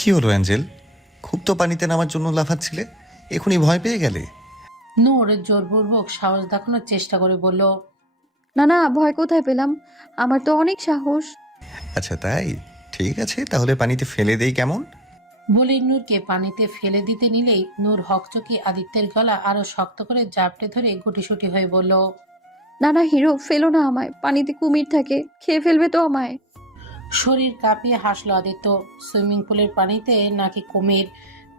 কি হলো অ্যাঞ্জেল? খুব তো পানিতে নামার জন্য লাফাচ্ছিলে, এখনই ভয় পেয়ে গেলে? নূর জোরপূর্বক সাহস দেখানোর চেষ্টা করে বলল। না না, ভয় কোথায় পেলাম? আমার তো অনেক সাহস। আচ্ছা তাই, ঠিক আছে তাহলে পানিতে ফেলে দেই কেমন? বলে নূরকে পানিতে ফেলে দিতে নিলেই নূর হকচকি আদিত্যের গলা আরো শক্ত করে জাপটে ধরে গুটিসুটি হয়ে বলল। না না হিরো, ফেলো না আমায়, পানিতে কুমির থাকে, খেয়ে ফেলবে তো আমায়। শরীর কাঁপিয়ে হাসলো আদিত্য। সুইমিং পুলের পানিতে নাকি কুমির,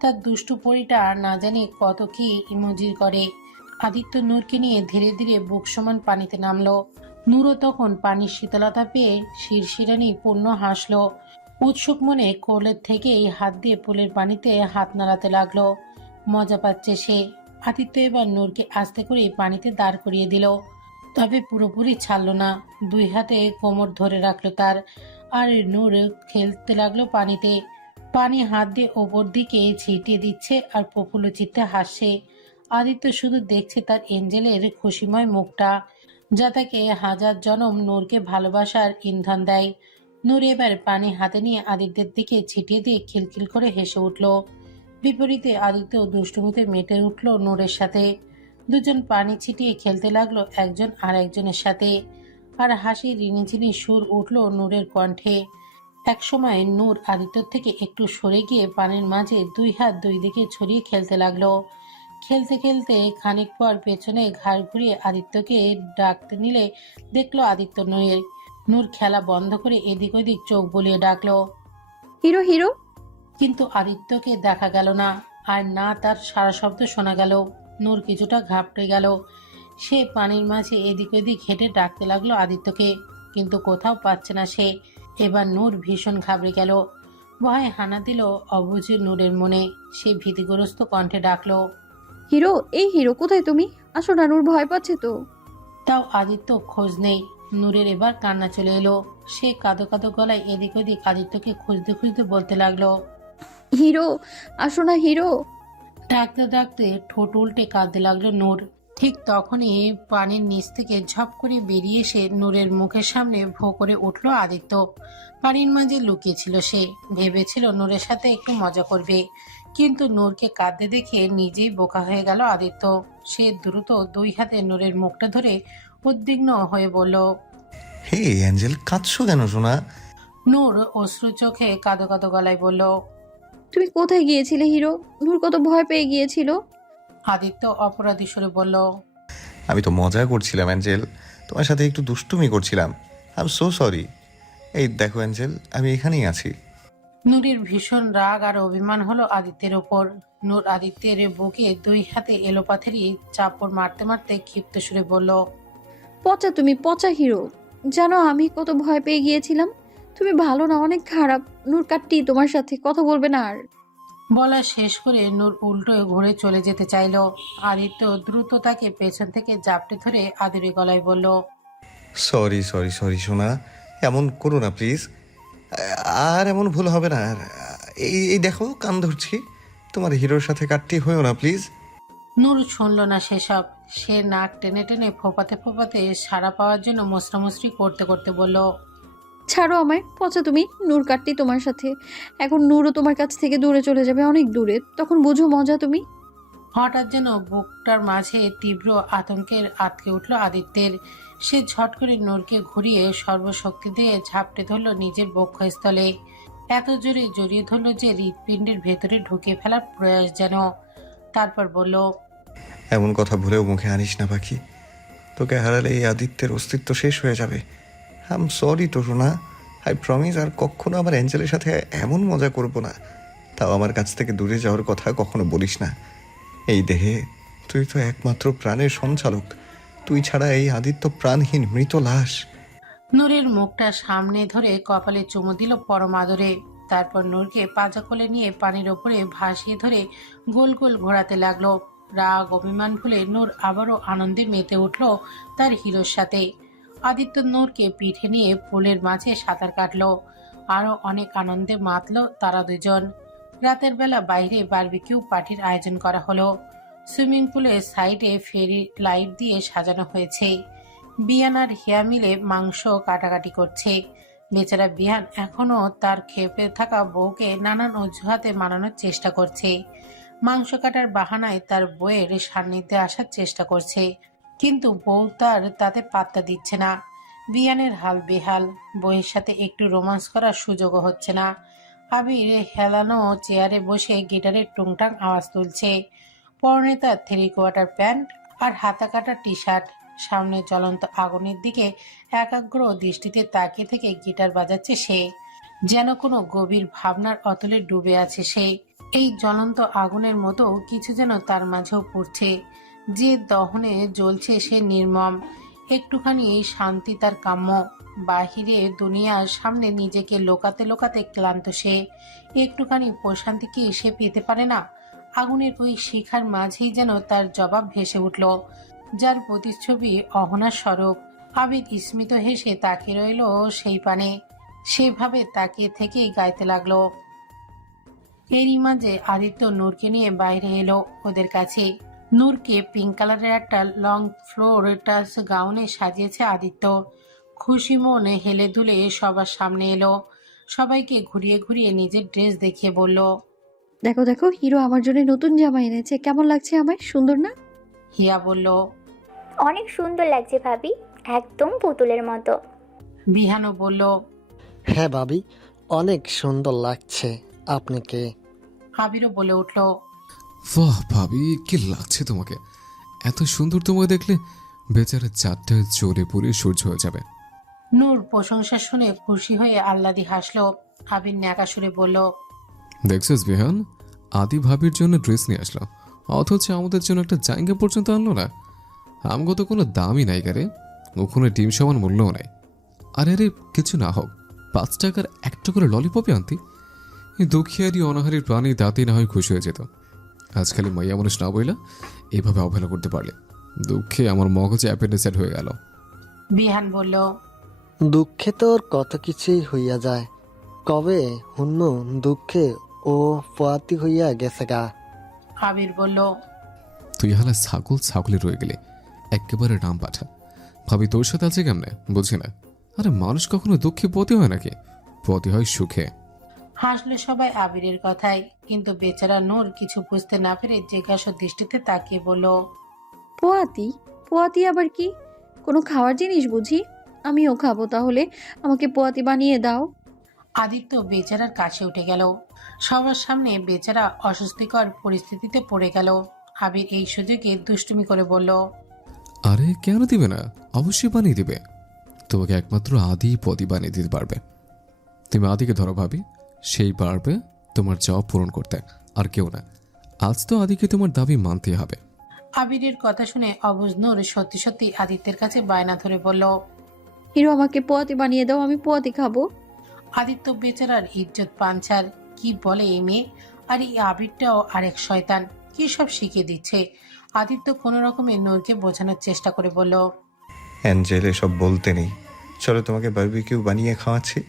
তার দুষ্টু পরিটা না জানি কত কি ইমোজির করে। আদিত্য নূরকে নিয়ে ধীরে ধীরে বুক সমান পানিতে নামলো। নূরও তখন পানির শীতলতা পেয়ে শিরশিরানি পূর্ণ হাসলো। উৎসুক মনে কোলের থেকেই হাত দিয়ে পুলের পানিতে হাত নাড়াতে লাগলো। মজা পাচ্ছে সে। আদিত্য এবার নূরকে আস্তে করে পানিতে দাঁড় করিয়ে দিল, তবে পুরোপুরি ছাড়লো না। দুই হাতে কোমর ধরে রাখলো তার। আর নূর খেলতে লাগলো পানিতে। পানি হাত দিয়ে ওপর দিকে ছিটিয়ে দিচ্ছে আর প্রফুল্ল চিত্তে হাসছে। আদিত্য শুধু দেখছে তার এঞ্জেলের খুশিময় মুখটা, যা তাকে হাজার জনম নূরকে ভালোবাসার ইন্ধন দেয়। নূর এবার পানি হাতে নিয়ে আদিত্যের দিকে ছিটিয়ে দিয়ে খিলখিল করে হেসে উঠল। বিপরীতে আদিত্য দুষ্টুমিতে মেতে উঠল নূরের সাথে। দুজন পানি ছিটিয়ে খেলতে লাগলো একজন আর একজনের সাথে। আর হাসির রিনিঝিনি সুর উঠল নূরের কণ্ঠে। একসময় নূর আদিত্যর থেকে একটু সরে গিয়ে পানির মাঝে দুই হাত দুই দিকে ছড়িয়ে খেলতে লাগলো। খেলতে খেলতে খানিক পর পেছনে ঘাড় ঘুরিয়ে আদিত্যকে ডাকতে নিলে দেখলো আদিত্য নূর। নূর খেলা বন্ধ করে এদিক ওদিক চোখ বুলিয়ে ডাকলো, হিরো হিরো। কিন্তু আদিত্যকে দেখা গেল না। আর না তার সারা শব্দ শোনা গেল। নূর কিছুটা ঘাবড়ে গেল। সে পানির মাঝে এদিক ওদিক হেঁটে ডাকতে লাগলো আদিত্যকে, কিন্তু কোথাও পাচ্ছে না সে। এবার নূর ভীষণ ঘাবড়ে গেল। ভয়ে হানা দিল অবুঝে নূরের মনে। সে ভীতিগ্রস্ত কণ্ঠে ডাকলো, হিরো, এই হিরো কোথায় তুমি? আসো না, নূর ভয় পাচ্ছে তো। তাও আদিত্য খোঁজ নেই। নূরের এবার কান্না চলে এলো। সে কাঁদো কাঁদো গলায় এদিক ওদিক আদিত্যকে খুঁজতে খুঁজতে বলতে লাগলো। হিরো, আসো না হিরো। ডাকতে ডাকতে ঠোঁট উল্টে কাঁদতে লাগলো নূর। ঠিক তখনই পানির নিচ থেকে ঝপ করে বেরিয়ে এসে নূরের মুখের সামনে ভোঁ করে উঠল আদিত্য। পানির মাঝে লুকিয়েছিল সে, ভেবেছিল নূরের সাথে একটু মজা করবে, কিন্তু নূরকে কাঁদতে দেখে নিজেই বোকা হয়ে গেল আদিত্য। সে দ্রুত দুই হাতে নূরের মুখটা ধরে উদ্বিগ্ন হয়ে বলল। হে অ্যাঞ্জেল, কাঁদছো কেন সোনা? নূর অশ্রু চোখে কাঁদো কাঁদো গলায় বলল। তুমি কোথায় গিয়েছিলে হিরো? নূর কত ভয় পেয়ে গিয়েছিল। আদিত্য অপরাধী সুরে বলল। আমি তো মজা করছিলাম অ্যাঞ্জেল, তোমার সাথে একটু দুষ্টুমি করছিলাম। I am so sorry. এই দেখো অ্যাঞ্জেল, আমি এখানেই আছি। নূরের ভীষণ রাগ আর অভিমান হলো আদিত্যের ওপর। নূর আদিত্যের বুকে দুই হাতে এলোপাথারি চাপড় মারতে মারতে ক্ষিপ্ত সুরে বলল। পচা তুমি, পচা হিরো। জানো আমি কত ভয় পেয়ে গিয়েছিলাম। তুমি ভালো না, অনেক খারাপ। নূর কাটটি তোমার সাথে কথা বলবে না আর। বলা শেষ করে নূর উল্টো ঘুরে চলে যেতে চাইল। আদিত্য দ্রুত তাকে পেছন থেকে জাপটে ধরে আদুরে গলায় বলল। সরি সরি সরি সোনা, এমন করো না প্লিজ। আর এমন ভুল হবে না আর। এই এই দেখো কান ধরছি, তোমার হিরোর সাথে কাটতি হয়েও না প্লিজ। নূর শুনল না সেসব। সে নাক টেনে টেনে ফোপাতে ফোপাতে সাড়া পাওয়ার জন্য মোসরামুসরি করতে করতে বলল। ছাড়ো আমায়, পচা তুমি। নূর কাটটি তোমার সাথে। এখন নূরও তোমার কাছ থেকে দূরে চলে যাবে, অনেক দূরে। তখন বুঝো মজা তুমি। হঠাৎ যেন বুকটার মাঝে তীব্র আতঙ্কের আঁতকে উঠল আদিত্যের। সে ঝট করে নূরকে ঘুরিয়ে সর্বশক্তি দিয়ে ঝাপটে ধরল নিজের বক্ষস্থলে। এত জোরে জড়িয়ে ধরল যে হৃৎপিণ্ডের ভেতরে ঢুকে ফেলার প্রয়াস যেন। তারপর বলল। এমন কথা ভুলেও মুখে আনিস না পাখি, তোকে হারালে এই আদিত্যের অস্তিত্ব শেষ হয়ে যাবে। আই এম সরি তো সোনা, আই প্রমিস আর কখনো আমার অ্যাঞ্জেলের সাথে এমন মজা করব না। তাও আমার কাছ থেকে দূরে যাওয়ার কথা কখনো বলিস না। এই দেহে তুই তো একমাত্র প্রাণের সঞ্চালক, তুই ছাড়া এই আদিত্য প্রাণহীন মৃত লাশ। নূরের মুখটা সামনে ধরে কপালে চুমু দিল পরম আদরে। তারপর নূরকে পাজা কোলে নিয়ে পানির ওপরে ভাসিয়ে ধরে গোল গোল ঘোরাতে লাগলো। রাগ অভিমান ভুলে নূর আবারও আনন্দে মেতে উঠল তার হিরোর সাথে। আদিত্য নূরকে পিঠে নিয়ে পুলের মাঝে সাঁতার কাটলো। আরো অনেক আনন্দে মাতলো তারা দুজন। রাতের বেলা বাইরে বারবিকিউ পার্টির আয়োজন করা হলো। সুইমিং পুলের সাইডে ফেরি লাইট দিয়ে সাজানো হয়েছে। বিয়ান আর হিয়া মিলে মাংস কাটাকাটি করছে। বেচারা বিহান এখনো তার খেপে থাকা বউকে নানান অজুহাতে মানানোর চেষ্টা করছে। মাংস কাটার বাহানায় তার বউয়ের সান্নিধ্যে আসার চেষ্টা করছে, কিন্তু বউ তার তাতে পাত্তা দিচ্ছে না। বিহানের হাল বেহাল, বউয়ের সাথে একটু রোমান্স করার সুযোগও হচ্ছে না। আবির হেলানো চেয়ারে বসে গিটারের টুংটাং আওয়াজ তুলছে। পরনে তার 3/4 প্যান্ট আর হাতা কাটা টি শার্ট। সামনে জ্বলন্ত আগুনের দিকে একাগ্র দৃষ্টিতে তাকিয়ে থেকে গিটার বাজাচ্ছে সে, যেন কোনো গভীর ভাবনার অতলে ডুবে আছে সে। এই জ্বলন্ত আগুনের মতো কিছু যেন তার মাঝেও পড়ছে, যে দহনে জ্বলছে সে নির্মম। একটুখানি শান্তি তার কাম্য। বাহিরে দুনিয়ার সামনে নিজেকে লোকাতে লোকাতে ক্লান্ত সে। একটুখানি প্রশান্তি কি সে পেতে পারে না? আগুনের ওই শিখার মাঝেই যেন তার জবাব ভেসে উঠল, যার প্রতিচ্ছবি অহনার স্বরূপ। আবির স্মিত হেসে তাকিয়ে রইল সেই পানে। সেভাবে তাকিয়ে থেকেই গাইতে লাগলো। এরই মাঝে আদিত্য নূরকে নিয়ে বাইরে এলো ওদের কাছে। নূরকে পিঙ্ক কালারের একটা লং ফ্লোর টাচ গাউনে সাজিয়েছে আদিত্য। খুশি মনে হেলে দুলে সবার সামনে এলো। সবাইকে ঘুরিয়ে ঘুরিয়ে নিজের ড্রেস দেখিয়ে বলল, দেখো দেখো, হিরো আমার জন্য নতুন জামা এনেছে, কেমন লাগছে আমায়, সুন্দর না? হিয়া বলল। অনেক সুন্দর লাগছে ভাবি, একদম পুতুলের মতো। বিহানও বলল। হ্যাঁ ভাবি, অনেক সুন্দর লাগছে। আপনি কে? আবিরও বলে উঠল, বাহ ভাবি, কি লাগছে তোমাকে! এত সুন্দর তোমাকে দেখলে বেচারা চারটায় জোরে পড়ে সূর্য হয়ে যাবে। নূর প্রশংসা শুনে খুশি হয়ে আহ্লাদি হাসলো। আবির ন্যাকা সুরে বলল, দেখছিস বিহান, আদি ভাবির জন্য ড্রেস নিয়ে আসলো, অথচ আমাদের জন্য একটা জায়গা পর্যন্ত আনলো না। আমগো তো কোনো দামই নাই গারে, ওখানে ডিম সমান মূল্যও নাই। আরে আরে, কিছু না হোক, 5 টাকার একটা করে ললিপপই আনতি। এই দুঃখিয়ারি অনাহারীর প্রাণী দাঁতই না হয় খুশি হয়ে যেত। আজ খালি মাইয়া মানুষ না বইলা এভাবে অবহেলা করতে পারলে দুঃখে আমার মগজে অ্যাপেন্ডিসাইড হয়ে গেল। বিহান বলল, দুঃখে তোর কত কিছুই হইয়া যায়, কবে হুন্নু দুঃখে ও পোয়াতি হইয়া গেছে গা। আবির বলল, তুই হালা ছাগল ছাগলে রয়ে গেলে, একেবারে নাম পাঠা। ভাবি তোর সাথে আছে কেমনে বুঝি না। আরে মানুষ কখনো দুঃখে পতি হয় নাকি? পতি হয় সুখে। হাসলো সবাই আবিরের কথায়, কিন্তু বেচারা নূর কিছু বুঝতে না পেরে জিজ্ঞাসা দৃষ্টিতে তাকিয়ে বলল, পোয়াতি? পোয়াতি আবার কি? কোনো খাওয়ার জিনিস বুঝি? আমিও খাবো, তাহলে আমাকে পোয়াতি বানিয়ে দাও। আদিত্য বেচারার কাছে উঠে গেল। সবার সামনে বেচারা অস্বস্তিকর পরিস্থিতিতে পড়ে গেল। আবির এই সুযোগে দুষ্টুমি করে বলল, আরে কেন দিবে না, অবশ্যই বানিয়ে দিবে। তোমাকে একমাত্র আদি পদি বানিয়ে দিতে পারবে। তুমি আদিকে ধরো ভাবি, সেই পারবে তোমার জব পূরণ করতে, আর কেউ না। আজ তো আদিকে তোমার দাবি মানতেই হবে। আবিরের কথা শুনে অবুঝ নূর সত্যি সত্যি আদিত্যের কাছে বায়না ধরে বলল, হিরো আমাকে পোয়াতি বানিয়ে দাও, আমি পোয়াতি খাবো। আদিত্য বেচারার ইজ্জত পাঞ্চার। কি বলে এই মেয়ে! আর এই আবিরটাও আরেক শয়তান, কি সব শিখিয়ে দিচ্ছে। আদিত্য কোনো রকমে নূরকে বোঝানোর চেষ্টা করে বলল, অ্যাঞ্জেল এসব বলতে নেই, চলো তোমাকে বারবিকিউ বানিয়ে খাওয়াচ্ছি।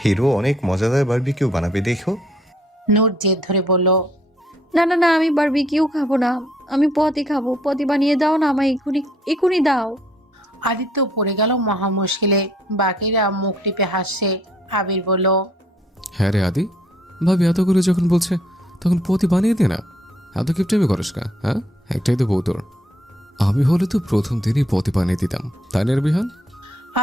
হিরো অনেক মজাদার বারবিকিউ বানাবে, দেখো। নূর জেদ ধরে বলল, না না না, আমি বারবিকিউ খাবো না, আমি পোয়াতি খাবো। পোয়াতি বানিয়ে দাও না আমায়, এখুনি এখুনি দাও। আদিত্য পড়ে গেল মহা মুশকিলে। বাকিরা মুখ টিপে হাসছে। আবির বলল, হ্যাঁ রে আদি, ভাবি এত করে যখন বলছে তখন পতি বানিয়ে দে না। এত কিপটামি করিস না, হ্যাঁ? একটাই তো বউ তোর। আমি হলে তো প্রথম দিনই পতি বানিয়ে দিতাম, তাই না রে বিহান?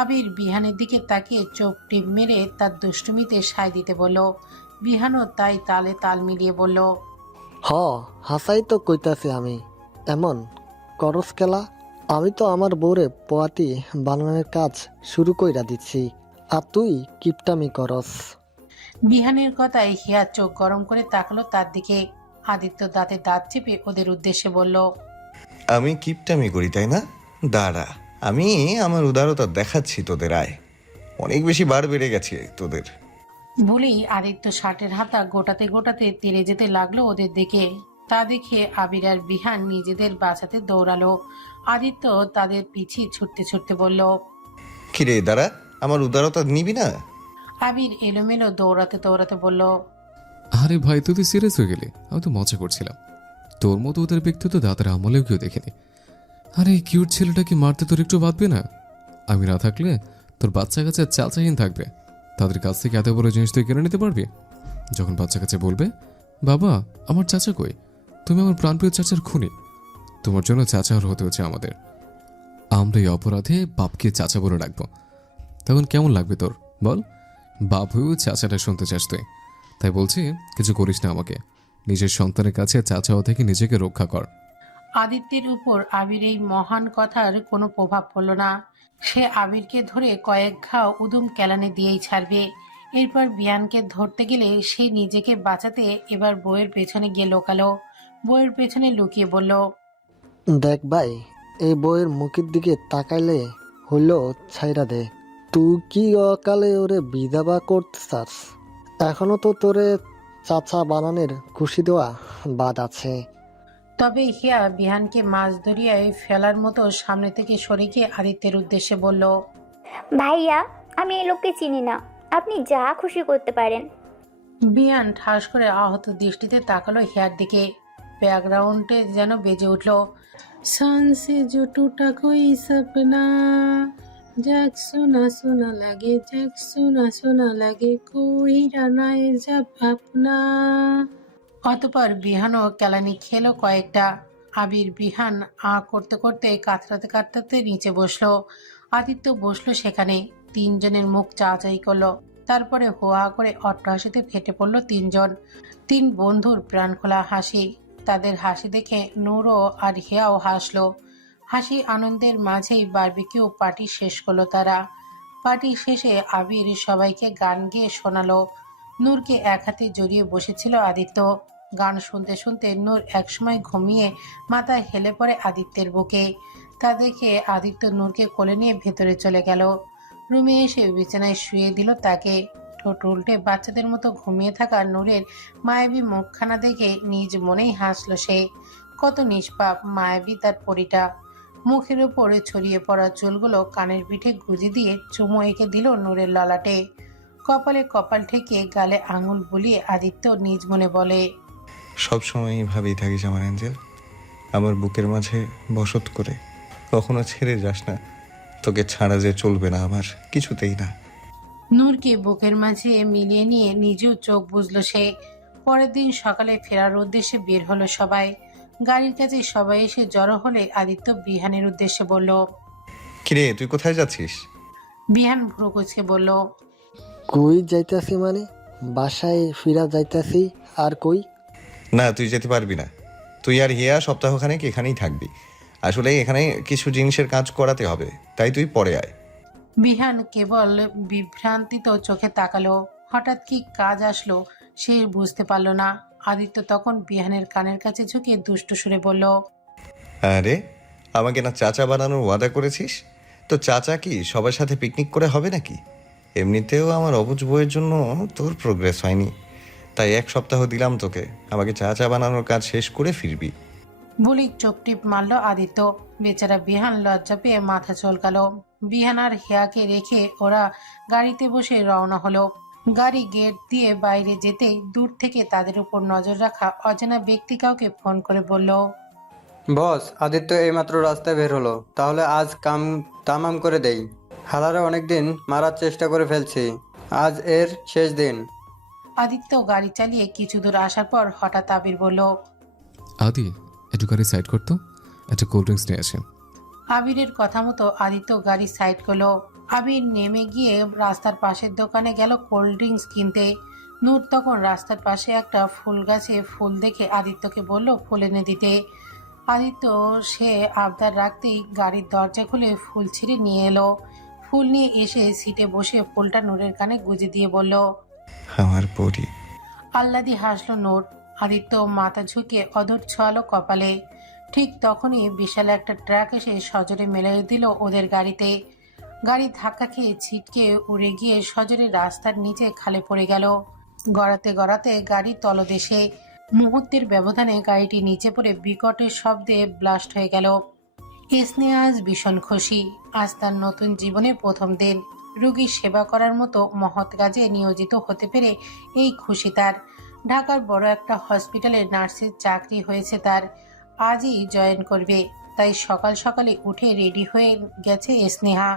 আবির বিহানের দিকে তাকিয়ে চোখ টিপ মেরে তার দুষ্টুমিতে সায় দিতে বলল। বিহানও তাই তালে তাল মিলিয়ে বলল, হ, হাসাই তো কইতাছি আমি। এমন করস খেলা, আমি তো আমার বউরে পোয়াতি বানানোর কাজ শুরু কইরা দিচ্ছি, আর তুই কিপটামি করস। বিহানের কথায় হিয়া চোখ গরম করে তাকালো তার দিকে। আদিত্য দাঁতে দাঁত চেপে ওদের উদ্দেশ্যে বলল, আমি কিপটামি করি তাই না? দাঁড়া, আমি আমার উদারতা দেখাচ্ছি তোদের। আয়, অনেক বেশি বার বেড়ে গেছে তোদের। বলেই আদিত্য শার্টের হাতা গোটাতে গোটাতে তেড়ে যেতে লাগলো ওদের দিকে। তা দেখে আবির আর বিহান নিজেদের বাঁচাতে দৌড়ালো। আদিত্য তাদের পিছিয়ে ছুটতে ছুটতে বলল, কিরে দাঁড়া, আমার উদারতা নিবি না? আবির এলোমেলো দৌড়াতে দৌড়াতে বলল, আরে ভাই, তুই তো সিরিয়াস হয়ে গেলি, আমি তো মজা করছিলাম। তোর মতো ওদের ব্যক্তিত্ব দাদার আমলেও কেউ দেখেনি। আরে এই কিউট ছেলেটাকে মারতে তোর একটু বাঁধবে না? আমি না থাকলে তোর বাচ্চা কাচ্চা চাচাহীন থাকবে। তাদের কাছ থেকে এত বড় জিনিস তুই কেড়ে নিতে পারবি? যখন বাচ্চা কাছে বলবে, বাবা আমার চাচা কই, তুমি আমার প্রাণপ্রিয় চাচার খুনি, তোমার জন্য চাচার হতে হচ্ছে আমাদের। আমরা এই অপরাধে বাপকে চাচা বলে রাখবো, তখন কেমন লাগবে তোর বল? বাপ হয়েও চাচাটা শুনতে চাস তুই, তাই বলছি কিছু করিস না আমাকে। নিজের সন্তানের কাছে চাচা হওয়া থেকে নিজেকে রক্ষা কর। আদিত্যের উপর আবির এই মহান কথার কোনো প্রভাব পড়ল না। সে আবিরকে ধরে কয়েক ঘাও উদুম কেলানি দিয়েই ছাড়বে। এরপর বিহানকে ধরতে গেলে সে নিজেকে বাঁচাতে এবার বইয়ের পেছনে গিয়ে লোকালো। বইয়ের পেছনে লুকিয়ে বলল, দেখ ভাই, এই বইয়ের মুখের দিকে তাকাইলে হইলো ছাইরা দে। তুই কি অকালে ওরে বিধবা করতে চাস? এখনো তো তোরে চাচা বানানোর খুশি দেওয়া বাদ আছে। তবে হিয়া বিহানকে মাছ দরিয়ায় ফেলার মতো সামনে থেকে সরে গিয়ে আদিত্যের উদ্দেশ্যে বলল, ভাইয়া, আমি এই লোককে চিনি না, আপনি যা খুশি করতে পারেন। বিহান ঠাস করে আহত দৃষ্টিতে তাকালো হিয়ার দিকে। ব্যাকগ্রাউন্ডে যেন বেজে উঠল, সানসে जो टूटा कोई सपना, जाग सोना सोना लगे, जाग सोना सोना लगे, कोई রানায় যাব আপনা। অতপর বিহানও কেলানি খেলো কয়েকটা। আবির বিহান করতে করতে কাতরাতে কাতরাতে নিচে বসলো। আদিত্য বসলো সেখানে। তিনজনের মুখ চাচাই করলো। তারপরে হোয়া করে অট্টহাসিতে ফেটে পড়লো তিনজন। তিন বন্ধুর প্রাণখোলা হাসি। তাদের হাসি দেখে নূরও আর হিয়াও হাসলো। হাসি আনন্দের মাঝেই বারবিকিউ পার্টি শেষ করলো তারা। পার্টি শেষে আবির সবাইকে গান গেয়ে শোনালো। নূরকে এক হাতে জড়িয়ে বসেছিল আদিত্য। গান শুনতে শুনতে নূর একসময় ঘুমিয়ে মাথা হেলে পড়ে আদিত্যের বুকে। তা দেখে আদিত্য নূরকে কোলে নিয়ে ভেতরে চলে গেল। রুমে এসে বিছানায় শুয়ে দিল তাকে। ঠোঁট উল্টে বাচ্চাদের মতো ঘুমিয়ে থাকা নূরের মায়াবী মুখখানা দেখে নিজ মনেই হাসল সে। কত নিষ্পাপ মায়াবী তার পরিটা। মুখের উপরে ছড়িয়ে পড়া চুলগুলো কানের পিঠে গুঁজে দিয়ে চুমো এঁকে দিল নূরের ললাটে। কপালে কপাল ঠেকিয়ে গালে আঙুল বুলিয়ে আদিত্য নিজ মনে বলে, সবসময় এইভাবেই থাকিস আমার অ্যাঞ্জেল, আমার বুকের মাঝে বসত করে। কখনো ছেড়ে যাস না, তোকে ছাড়া যে চলবে না আমার, কিছুতেই না। নূরকে বুকের মাঝে মিলিয়ে নিয়ে নিজেও চোখ বুঝলো সে। পরের দিন সকালে ফেরার উদ্দেশ্যে বের হলো সবাই। গাড়ির কাছে সবাই এসে জড়ো হলে আদিত্য বিহানের উদ্দেশ্যে বলল, কিরে তুই কোথায় যাচ্ছিস? বিহান ভ্রু কুঁচকে বলল, কই যাইতাছি মানে? বাসায় ফিরা যাইতাছি। আর কই? না তুই যেতে পারবি না। তুই আর হিয়া সপ্তাহখানেক এখানেই থাকবি। আসলে এখানে কিছু জিনিসের কাজ করাতে হবে, তাই তুই পরে আয়। বিহান কেবল বিভ্রান্তিত চোখে তাকালো। হঠাৎ কি কাজ আসলো সে বুঝতে পারল না। আদিত্য তখন বিহানের কানের কাছে ঝুঁকে দুষ্টু সুরে বলল, আরে আমাকে না চাচা বানানোর ওয়াদা করেছিস? তো চাচা কি সবার সাথে পিকনিক করে হবে নাকি? এমনিতেও আমার অবুঝ বইয়ের জন্য তোর প্রোগ্রেস হয়নি, তাই এক সপ্তাহ দিলাম তোকে, আমাকে চাচা বানানোর কাজ শেষ করে ফিরবি। বলি চোখ টিপ মারল আদিত্য। বেচারা বিহান লজ্জা পেয়ে মাথা চলকালো। বিহান আর হেয়াকে রেখে ওরা গাড়িতে বসে রওনা হলো। গাড়ি গেট দিয়ে বাইরে যেতেই দূর থেকে তাদের উপর নজর রাখা অজানা ব্যক্তি কাউকে ফোন করে বলল, বস, আদিত্য এইমাত্র রাস্তায় বের হলো, তাহলে আজ কাম তামাম করে দেই। হালারে অনেকদিন মারার চেষ্টা করে ফেলছি, আজ এর শেষ দিন। আদিত্য গাড়ি চালিয়ে কিছু দূর আসার পর হঠাৎ আবির বলল, আদি একটু গাড়ি সাইড করতো, একটা কোল্ড ড্রিঙ্কস নিয়ে আসে। আবিরের কথা মতো আদিত্য গাড়ি সাইড করলো। আবির নেমে গিয়ে রাস্তার পাশের দোকানে গেল কোল্ড ড্রিঙ্কস কিনতে। নূর তখন রাস্তার পাশে একটা ফুল গাছে ফুল দেখে আদিত্যকে বলল ফুল এনে দিতে। আদিত্য সে আবদার রাখতেই গাড়ির দরজা খুলে ফুল ছিঁড়ে নিয়ে এলো। ফুল নিয়ে এসে সিটে বসে ফুলটা নূরের কানে গুঁজে দিয়ে বলল, আমার পরি। আহ্লাদি হাসলো নূর। আদিত্য মাথা ঝুঁকে অধর ছোয়ালো কপালে। ঠিক তখনই বিশাল একটা ট্রাক এসে সজোরে মেলে দিল ওদের গাড়িতে। গাড়ি ধাক্কা খেয়ে ছিটকে উড়ে গিয়ে সজোরে রাস্তার নিচে খালে পড়ে গেল। গড়াতে গড়াতে গাড়ি তলদেশে। মুহূর্তের ব্যবধানে গাড়িটি নিচে পড়ে বিকটের শব্দে ব্লাস্ট হয়ে গেল। স্নেহা আজ ভীষণ খুশি। আজ তার নতুন জীবনের প্রথম দিন। রোগীর সেবা করার মতো মহৎ কাজে নিয়োজিত হতে পেরে এই খুশি তার। ঢাকার বড় একটা হসপিটালে নার্সের চাকরি হয়েছে তার। আজই জয়েন করবে। তাই সকাল সকালে উঠে রেডি হয়ে গেছে স্নেহা।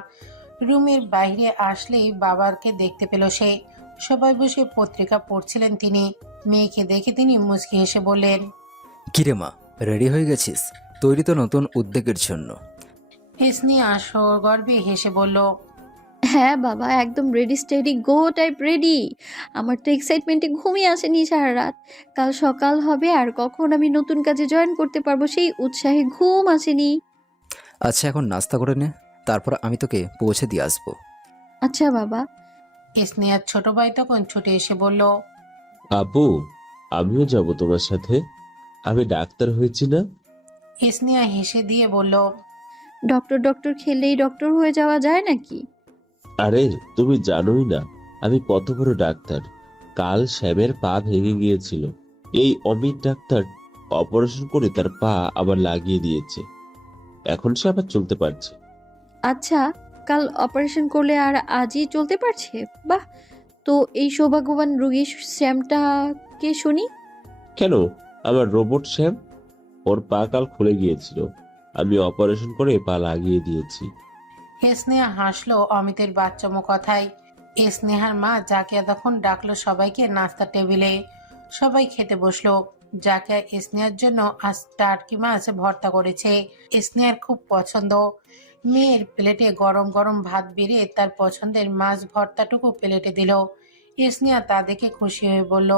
রুমের বাইরে আসলেই বাবাকে দেখতে পেল সে। সবাই বসে পত্রিকা পড়ছিলেন তিনি। মেয়েকে দেখে তিনি মুচকি হেসে বললেন, কিরে মা, রেডি হয়ে গেছিস? তৈরি তো নতুন উদ্যোগের জন্য? স্নেহা সগর্বে হেসে বলল, হ্যাঁ বাবা, একদম ready steady go type ready. আমার তো এক্সাইটমেন্টে ঘুমিয়ে আসেনি সারা রাত। কাল সকাল হবে আর কখন আমি নতুন কাজে জয়েন করতে পারবো সেই উৎসাহে ঘুম আসেনি। আচ্ছা, এখন নাস্তা করে নে, তারপর আমি তোকে পৌঁছে দিয়ে আসবো। আচ্ছা বাবা। স্নেহার ছোট ভাই তখন ছুটে এসে বলল, আপু, আমিও যাব তোমার সাথে। আমি ডাক্তার হয়েছি না? স্নেহা হেসে দিয়ে বলল, ডক্টর ডক্টর খেললেই ডক্টর হয়ে যাওয়া যায় নাকি? আরে তুমি জানোই না আমি কত বড় ডাক্তার। কাল শ্যামের পা ভেঙে গিয়েছিল, এই অমিত ডাক্তার অপারেশন করে তার পা আবার লাগিয়ে দিয়েছে। এখন সে আবার চলতে পারছে। আচ্ছা, কাল অপারেশন করলে আর আজই চলতে পারছে? বাহ। তো এই সৌভাগ্যবান রোগী শ্যামটা কে শুনি? কেন, আমার রোবট শ্যাম। ওর পা কাল খুলে গিয়েছিল, আমি অপারেশন করে পা লাগিয়ে দিয়েছি। স্নেহা হাসলো অমিতের বাচ্চামো কথায়। স্নেহার মা জাকিয়া তখন ডাকলো সবাইকে নাস্তা টেবিলে। সবাই খেতে বসলো। জাকিয়া স্নেহার জন্য আজ টাটকি মাছ ভর্তা করেছে। স্নেহার খুব পছন্দ। মেয়ের প্লেটে গরম গরম ভাত বেড়ে তার পছন্দের মাছ ভর্তাটুকু প্লেটে দিল। স্নেহা তা দেখে খুশি হয়ে বলল,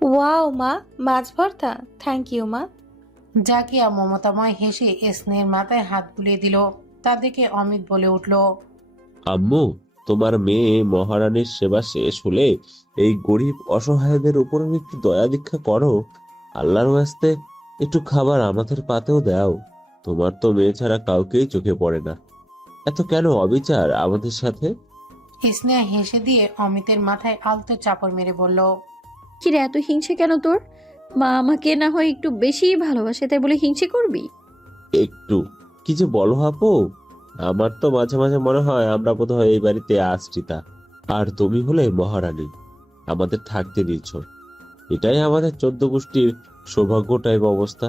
ওয়াও মা, মাছ ভর্তা, থ্যাংক ইউ মা। জাকিয়া মমতাময় হেসে স্নেহের মাথায় হাত বুলিয়ে দিল। তা দেখে অমিত বলে উঠল, আম্মু, তোমার মেয়ে মহারানীর সেবা শেষ হলে এই গরিব অসহায়দের উপর একটু দয়া দীক্ষা করো। আল্লাহর ওয়াস্তে একটু খাবার আমাদের পাতেও দাও। তোমার তো মেয়ে ছাড়া কাউকেই চোখে পড়ে না, এত কেন অবিচার আমাদের সাথে? স্নেহা হেসে দিয়ে অমিতের মাথায় আলতো চাপড় মেরে বলল, কিরে, এত হিংসে কেন তোর? মা আমাকে না হয় একটু বেশি ভালোবাসে, তাই বলে হিংসে করবি? একটু কি যে বলো আপু, আমার তো মাঝে মাঝে মনে হয় আমরা বোধহয় এই বাড়িতে আশ্রিতা, আর তুমি হলে মহারানী, আমাদের থাকতে দিচ্ছ। এটাই আমাদের 14 গোষ্ঠীর সৌভাগ্য টাইপ অবস্থা।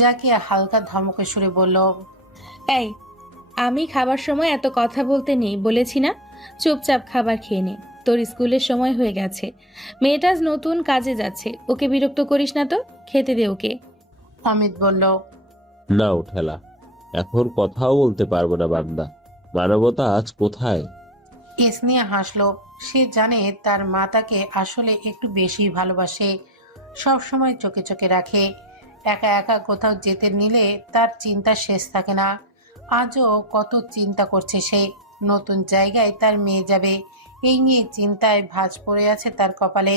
জাকিয়া হালকা ধমকে সুরে বলল, এই, আমি খাবার সময় এত কথা বলতে নেই বলেছি না? চুপচাপ খাবার খেয়ে নে, তোর স্কুলের সময় হয়ে গেছে। মেয়েটা আজ নতুন কাজে যাচ্ছে, ওকে বিরক্ত করিস না তো, খেতে দে ওকে। অমিত বলল, নাও ঠেলা, এখন কথাও বলতে পারবো না বান্দা, মানবতা আজ কোথায়? স্নেহা হাসলো। সে জানে তার মা তাকে আসলে একটু বেশি ভালোবাসে, সব সময় চোখে চোখে রাখে। একা একা কোথাও যেতে নিলে তার চিন্তা শেষ থাকে না। আজও কত চিন্তা করছে সে। নতুন জায়গায় তার মেয়ে যাবে, এই নিয়ে চিন্তায় ভাঁজ পড়ে আছে তার কপালে।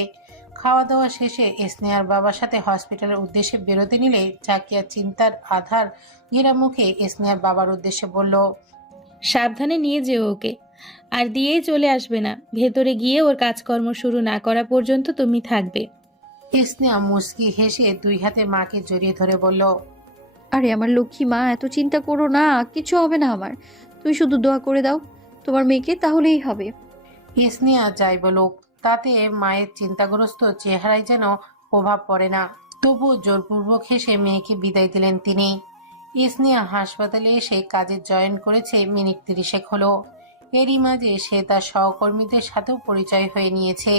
খাওয়া দাওয়া শেষে স্নেহার বাবার সাথে হসপিটালের উদ্দেশ্যে বেরোতে নিলে জাকিয়া চিন্তার আধার ঘেরা মুখে স্নেহার বাবার উদ্দেশ্যে বলল, সাবধানে নিয়ে যেও ওকে, আর দিয়েই চলে আসবে না। ভেতরে গিয়ে ওর কাজকর্ম শুরু না করা পর্যন্ত তুমি থাকবে। স্নেহা মুচকি হেসে দুই হাতে মাকে জড়িয়ে ধরে বলল, আরে আমার লক্ষ্মী মা, এত চিন্তা করো না, কিছু হবে না আমার। তুমি শুধু দোয়া করে দাও তোমার মেয়েকে, তাহলেই হবে। স্নেহা যাই বলুক, তাতে মায়ের চিন্তাগ্রস্ত চেহারায় যেন প্রভাব পড়ে না। তবুও জোরপূর্বক হেসে মেয়েকে বিদায় দিলেন তিনি। স্নেহা হাসপাতালে এসে কাজে জয়েন করেছে মিনিট 30 হলো। এরই মাঝে সে তার সহকর্মীদের সাথেও পরিচয় হয়ে নিয়েছে।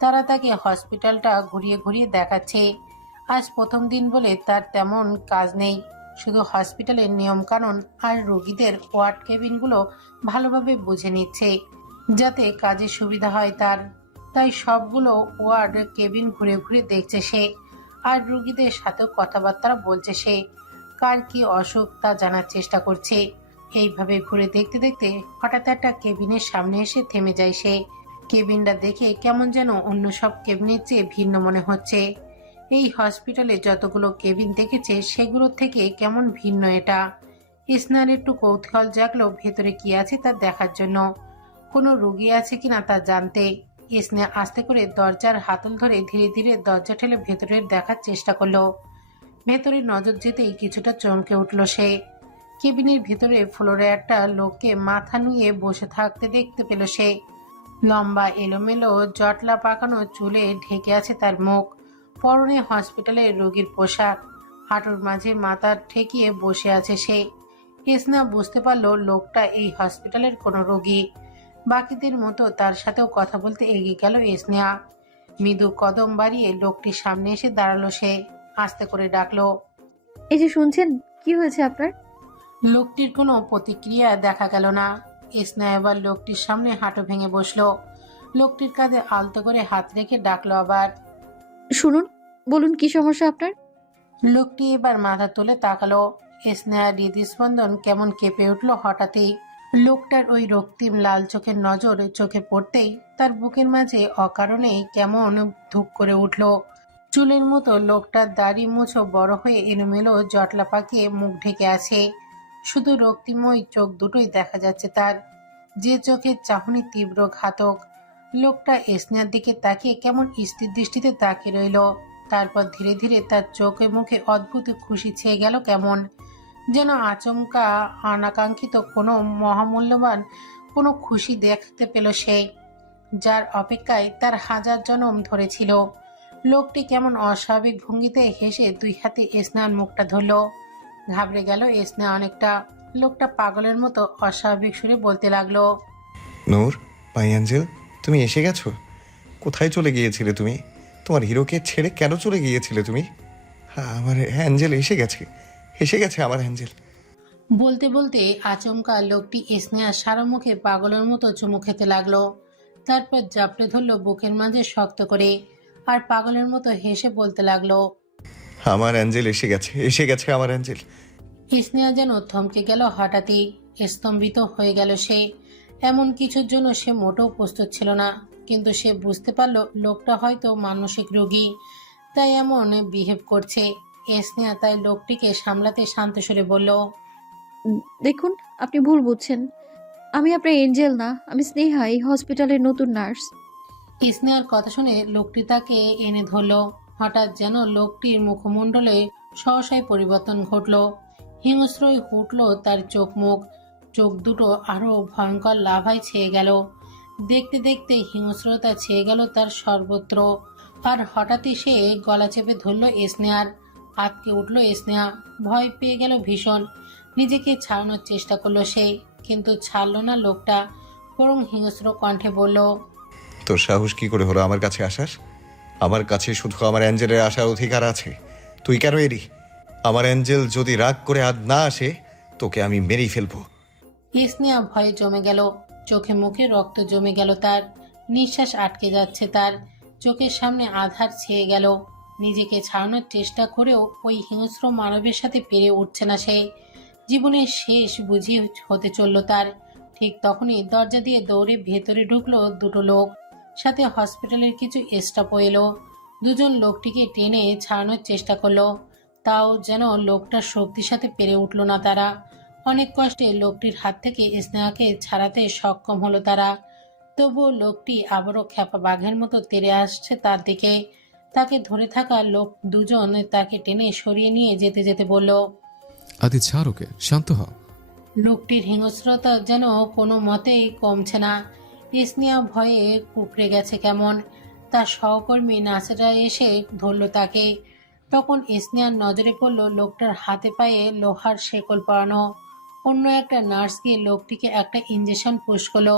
তারা তাকে হসপিটালটা ঘুরিয়ে ঘুরিয়ে দেখাচ্ছে। আজ প্রথম দিন বলে তার তেমন কাজ নেই, শুধু হসপিটালের নিয়মকানুন আর রোগীদের ওয়ার্ড কেবিনগুলো ভালোভাবে বুঝে নিচ্ছে, যাতে কাজে সুবিধা হয় তার। তাই সবগুলো ওয়ার্ড কেবিন ঘুরে ঘুরে দেখছে সে, আর রোগীদের সাথেও কথাবার্তা বলছে সে। কার কি অসুখ তা জানার চেষ্টা করছে। এইভাবে ঘুরে দেখতে দেখতে হঠাৎ একটা কেবিনের সামনে এসে থেমে যায় সে। কেবিনটা দেখে কেমন যেন অন্য সব কেবিনের চেয়ে ভিন্ন মনে হচ্ছে। এই হসপিটালে যতগুলো কেবিন দেখেছে সেগুলোর থেকে কেমন ভিন্ন এটা। স্নেহার একটু কৌতূহল জাগলো ভেতরে কি আছে তা দেখার জন্য, কোনো রোগী আছে কিনা তা জানতে। স্নেহা আস্তে করে দরজার হাতল ধরে ধীরে ধীরে দরজা ঠেলে ভেতরে দেখার চেষ্টা করলো। ভেতরে নজর যেতেই কিছুটা চমকে উঠল সে। কেবিনের ভেতরে ফ্লোরে একটা লোককে মাথা নুয়ে বসে থাকতে দেখতে পেল সে। লম্বা এলোমেলো জটলা পাকানো চুলে ঢেকে আছে তার মুখ। পরনে হসপিটালের রোগীর পোশাক, হাঁটুর মাঝে মাথা ঠেকিয়ে বসে আছে সে। স্নেহা বুঝতে পারলো লোকটা এই হসপিটালের কোনো রোগী। বাকিদের মতো তার সাথেও কথা বলতে এগিয়ে গেল স্নেহা। মৃদু কদম বাড়িয়ে লোকটির সামনে এসে দাঁড়ালো সে। আস্তে করে ডাকলো। এই যে শুনছেন, কি হয়েছে আপনার? লোকটির কোনো প্রতিক্রিয়া দেখা গেল না। স্নেহা এবার লোকটির সামনে হাঁটু ভেঙে বসলো। লোকটির কাঁধে আলতো করে হাত রেখে ডাকলো আবার। শুনুন, বলুন কি সমস্যা আপনার? লোকটি এবার মাথা তুলে তাকালো। স্নেহার হৃদস্পন্দন কেমন কেঁপে উঠলো হঠাৎই। লোকটার ওই রক্তিম লাল চোখের নজর চোখে পড়তেই তার বুকের মাঝে অকারণে কেমন ধুক করে উঠল। চুলের মতো লোকটার দাড়ি মুছো বড় হয়ে এলোমেলো জটলা পাকিয়ে মুখ ঢেকে আছে। শুধু রক্তিময় চোখ দুটোই দেখা যাচ্ছে তার, যে চোখের চাহনি তীব্র ঘাতক। লোকটা স্নেহার দিকে তাকিয়ে কেমন স্থির দৃষ্টিতে তাকিয়ে রইল। তারপর ধীরে ধীরে তার চোখে মুখে অদ্ভুত খুশি ছেয়ে গেল, কেমন যেন আচমকা অনাকাঙ্ক্ষিত কোনো মহামূল্যবান কোনো খুশি দেখতে পেল সে, যার অপেক্ষায় তার হাজার জনম ধরেছিল। লোকটি কেমন অস্বাভাবিক ভঙ্গিতে হেসে দুই হাতে স্নেহার মুখটা ধরল। ঘাবড়ে গেল স্নেহা অনেকটা। লোকটা পাগলের মতো অস্বাভাবিক সুরে বলতে লাগলো। নূর, মাই অ্যাঞ্জেল, তুমি এসে গেছো? কোথায় চলে গিয়েছিলে তুমি? তোমার হিরোকে ছেড়ে কেন চলে গিয়েছিলে তুমি? হ্যাঁ, আমার অ্যাঞ্জেল এসে গেছে, এসে গেছে আমার অ্যাঞ্জেল। বলতে বলতে আচমকা লোকটি স্নেহার সারা মুখে পাগলের মতো চুমু খেতে লাগলো। তারপর জাপটে ধরলো বুকের মাঝে শক্ত করে, আর পাগলের মতো হেসে বলতে লাগলো। আমার অ্যাঞ্জেল এসে গেছে, এসে গেছে আমার অ্যাঞ্জেল। স্নেহা যেন থমকে গেল হঠাৎই। স্তম্ভিত হয়ে গেল সে। এমন কিছুর জন্য সে মোটেও প্রস্তুত ছিল না, কিন্তু সে বুঝতে পারলো লোকটা হয়তো মানসিক রোগী, তাই এমন বিহেভ করছে। স্নেহা তাই লোকটিকে সামলাতে শান্ত সুরে বলল। দেখুন, আপনি ভুল বুঝছেন। আমি আপনার এঞ্জেল না, আমি স্নেহা, এই হসপিটালের নতুন নার্স। স্নেহার কথা শুনে লোকটি তাকে এনে ধরল। হঠাৎ যেন লোকটির মুখমণ্ডলে সহসাই পরিবর্তন ঘটল। হিংস্রই উঠল তার চোখ মুখ। চোখ দুটো আরো ভয়ঙ্কর লাভায় ছেয়ে গেল। দেখতে দেখতে হিংস্রতা ছেয়ে গেল তার সর্বত্র। আর হঠাৎই সে গলা চেপে ধরল স্নেহার। আতকে উঠল স্নেহা, ভয় পেয়ে গেল ভীষণ। নিজেকে ছাড়ানোর চেষ্টা করলো সে, কিন্তু ছাড়ল না লোকটা, বরং হিংস্র কণ্ঠে বলল। তোর সাহস কি করে হলো আমার কাছে আসার? আমার কাছে শুধু আমার অ্যাঞ্জেলের আসার অধিকার আছে, তুই কেন এলি? আমার অ্যাঞ্জেল যদি রাগ করে আজ না আসে, তোকে আমি মেরেই ফেলবো। স্নেহা ভয়ে জমে গেল। চোখে মুখে রক্ত জমে গেল তার। নিঃশ্বাস আটকে যাচ্ছে তার। চোখের সামনে আধার ছেয়ে গেল। নিজেকে ছাড়ানোর চেষ্টা করেও ওই হিংস্র মানবের সাথে পেরে উঠছে না সে। জীবনের শেষ বুঝি হতে চলল তার। ঠিক তখনই দরজা দিয়ে দৌড়ে ভেতরে ঢুকলো দুটো লোক, সাথে হসপিটালের কিছু স্টাফও এলো। দুজন লোকটিকে টেনে ছাড়ানোর চেষ্টা করলো, তাও যেন লোকটার শক্তির সাথে পেরে উঠল না তারা। অনেক কষ্টে লোকটির হাত থেকে স্নেহাকে ছাড়াতে সক্ষম হলো তারা। তবুও লোকটি আবারও খ্যাপা বাঘের মতো তেড়ে আসছে তার দিকে। তাকে ধরে থাকা লোক দুজন তাকে টেনে সরিয়ে নিয়ে যেতে যেতে বলল। আদি ছাড় ওকে, শান্ত হ। লোকটির হিংস্রতা যেন কোনো মতেই কমছে না। স্নেহা ভয়ে কুকড়ে গেছে কেমন। তার সহকর্মী নাসেরা এসে ধরল তাকে। তখন স্নেহার নজরে পড়ল লোকটার হাতে পায়ে লোহার শেকল পরানো। অন্য একটা নার্স গিয়ে লোকটিকে একটা ইঞ্জেকশন পুশ করলো।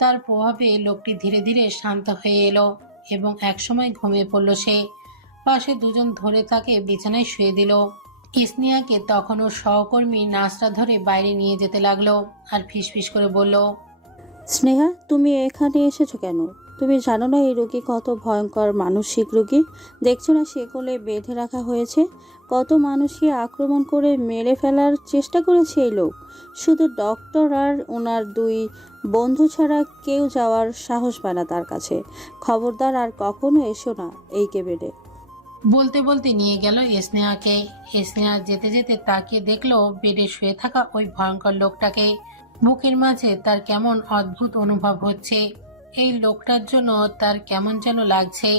তার প্রভাবে লোকটি ধীরে ধীরে শান্ত হয়ে এলো এবং একসময় ঘুমিয়ে পড়ল সে। পাশে দুজন ধরে তাকে বিছানায় শুয়ে দিল। স্নেহাকে তখন ওর সহকর্মী নার্সরা ধরে বাইরে নিয়ে যেতে লাগলো, আর ফিসফিস করে বলল। স্নেহা, তুমি এখানে এসেছো কেন? তুমি জানো না এই রোগী কত ভয়ঙ্কর মানসিক রোগী? দেখছো না শেকলে বেঁধে রাখা হয়েছে? কত মানুষকে আক্রমণ করে মেরে ফেলার চেষ্টা করেছে এই লোক। শুধু ডক্টর আর ওনার দুই বন্ধু ছাড়া কেউ যাওয়ার সাহস পায় না তার কাছে। খবরদার আর কখনো এসো না এই কেবিনে। বলতে বলতে নিয়ে গেল স্নেহাকে। স্নেহা যেতে যেতে তাকিয়ে দেখলো বেডে শুয়ে থাকা ওই ভয়ঙ্কর লোকটাকে। বুকের মাঝে তার কেমন অদ্ভুত অনুভব হচ্ছে। এই লোকটার জন্য তার কেমন যেন লাগছে।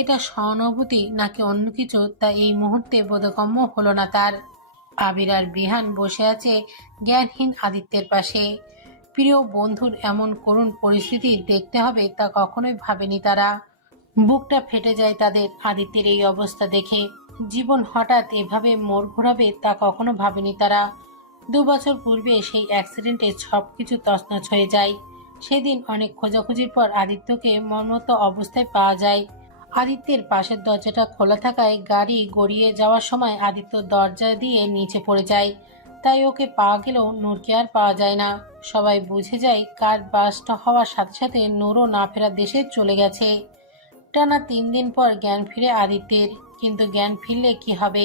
এটা সহানুভূতি নাকি অন্য কিছু, তা এই মুহূর্তে বোধগম্য হলো না তার। আবির আর বিহান বসে আছে জ্ঞানহীন আদিত্যের পাশে। প্রিয় বন্ধুর এমন করুণ পরিস্থিতি দেখতে হবে তা কখনোই ভাবেনি তারা। বুকটা ফেটে যায় তাদের আদিত্যের এই অবস্থা দেখে। জীবন হঠাৎ এভাবে মোড় ঘোরাবে তা কখনো ভাবেনি তারা। 2 বছর পূর্বে সেই অ্যাক্সিডেন্টে সবকিছু তছনছ হয়ে যায়। সেদিন অনেক খোঁজাখুঁজির পর আদিত্যকে মর্মত অবস্থায় পাওয়া যায়। আদিত্যের পাশের দরজাটা খোলা থাকায় গাড়ি গড়িয়ে যাওয়ার সময় আদিত্য দরজা দিয়ে নিচে পড়ে যায়। তাই ওকে পাওয়া গেলেও নূরকে আর পাওয়া যায় না। সবাই বুঝে যায় কার বাস্ট হওয়ার সাথে সাথে নূরও না ফেরার দেশে চলে গেছে। টানা 3 দিন পর জ্ঞান ফিরে আদিত্যের, কিন্তু জ্ঞান ফিরলে কি হবে?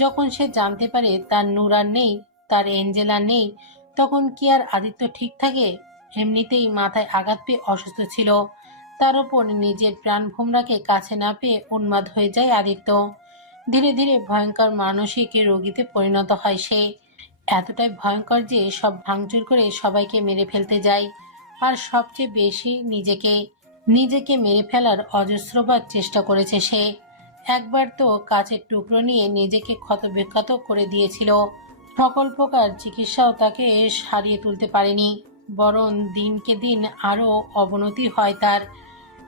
যখন সে জানতে পারে তার নূর আর নেই, তার এঞ্জেল আর নেই, তখন কি আর আদিত্য ঠিক থাকে? এমনিতেই মাথায় আঘাত পেয়ে অসুস্থ ছিল, তার উপর নিজের প্রাণ ভোমরাকে কাছে না পেয়ে উন্মাদ হয়ে যায় আদিত্য। ধীরে ধীরে ভয়ঙ্কর মানসিক রোগীতে পরিণত হয় সে। এতটাই ভয়ঙ্কর যে সব ভাঙচুর করে সবাইকে মেরে ফেলতে যায়, আর সবচেয়ে বেশি নিজেকে মেরে ফেলার অজস্রবার চেষ্টা করেছে সে। একবার তো কাচের টুকরো নিয়ে নিজেকে ক্ষতবিক্ষত করে দিয়েছিল। সকল প্রকার চিকিৎসাও তাকে সারিয়ে তুলতে পারেনি, বরং দিনকে দিন আরও অবনতি হয় তার।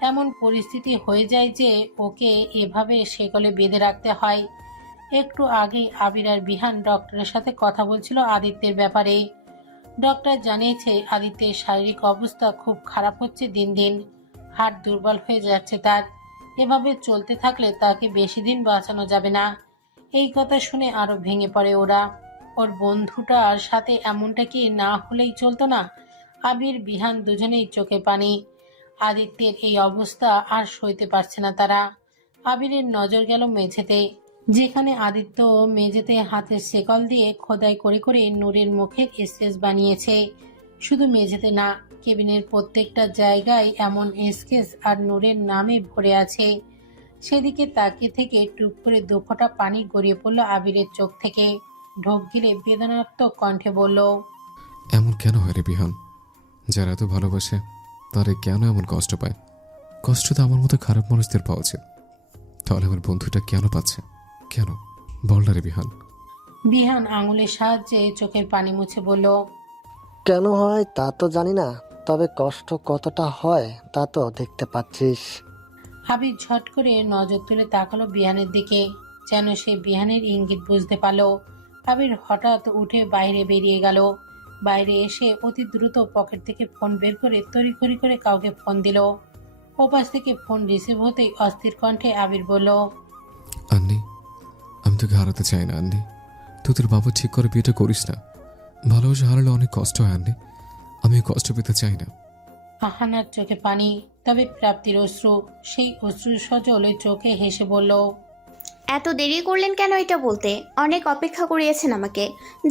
এমন পরিস্থিতি হয়ে যায় যে ওকে এভাবে সেকলে বেঁধে রাখতে হয়। একটু আগেই আবির আর বিহান ডক্টরের সাথে কথা বলছিল আদিত্যের ব্যাপারে। ডক্টর জানিয়েছে আদিত্যের শারীরিক অবস্থা খুব খারাপ হচ্ছে দিন দিন, হাড় দুর্বল হয়ে যাচ্ছে তার। এভাবে চলতে থাকলে তাকে বেশি দিন বাঁচানো যাবে না। এই কথা শুনে আরো ভেঙে পড়ে ওরা। ওর বন্ধুটার সাথে এমনটা কি না হলেই চলতো না? আবির বিহান দুজনেই চোখে পানি। আদিত্যের এই অবস্থা আর সইতে পারছে না তারা। আবিরের নজর গেল মেঝেতে, যেখানে আদিত্য মেঝেতে হাতের শেকল দিয়ে খোদাই করে করে নূরের মুখের স্কেচ বানিয়েছে। শুধু মেঝেতে না, কেবিনের প্রত্যেকটা জায়গায় এমন স্কেচ আর নূরের নামে ভরে আছে। সেদিকে তাকিয়ে থেকে টুপ করে 2 ফোঁটা পানি গড়িয়ে পড়ল আবিরের চোখ থেকে। ঢোক গিলে বেদনাত্মক কণ্ঠে বলল, এমন কেন হয় রে বিহান? যারা এত ভালোবাসে তারা কেন এমন কষ্ট পায়? কষ্ট তো আমার মতো খারাপ মানুষদের পাওয়া উচিত, তাহলে আমার বন্ধুটা কেন পাচ্ছে? কেন বল না রে বিহান। বিহান আঙুলের সাহায্যে চোখের পানি মুছে বলল, কেন হয় তা তো জানি না, তবে কষ্ট কতটা হয় তা তো দেখতে পাচ্ছিস। আবির ঝট করে নজর তুলে তাকালো বিহানের দিকে, যেন সে বিহানের ইঙ্গিত বুঝতে পারল। আবির হঠাৎ উঠে বাইরে বেরিয়ে গেল। বাইরে এসে অতি দ্রুত পকেট থেকে ফোন বের করে তড়িঘড়ি করে কাউকে ফোন দিল। ওপাশ থেকে ফোন রিসিভ হতেই অস্থির কণ্ঠে আবির বলল, আন্নি, আমি তোকে হারাতে চাই না আন্নি। তুই তোর বাবা ঠিক করে বিয়েটা করিস না। ভালোবাসা হারালে অনেক কষ্ট হয় আন্নি, আমি কষ্ট পেতে চাই না। আহানার চোখে পানি, তবে প্রাপ্তির অশ্রু। সেই অশ্রু সজল চোখে হেসে বলল, এত দেরি করলেন কেন এটা বলতে? অনেক অপেক্ষা করিয়েছেন আমাকে।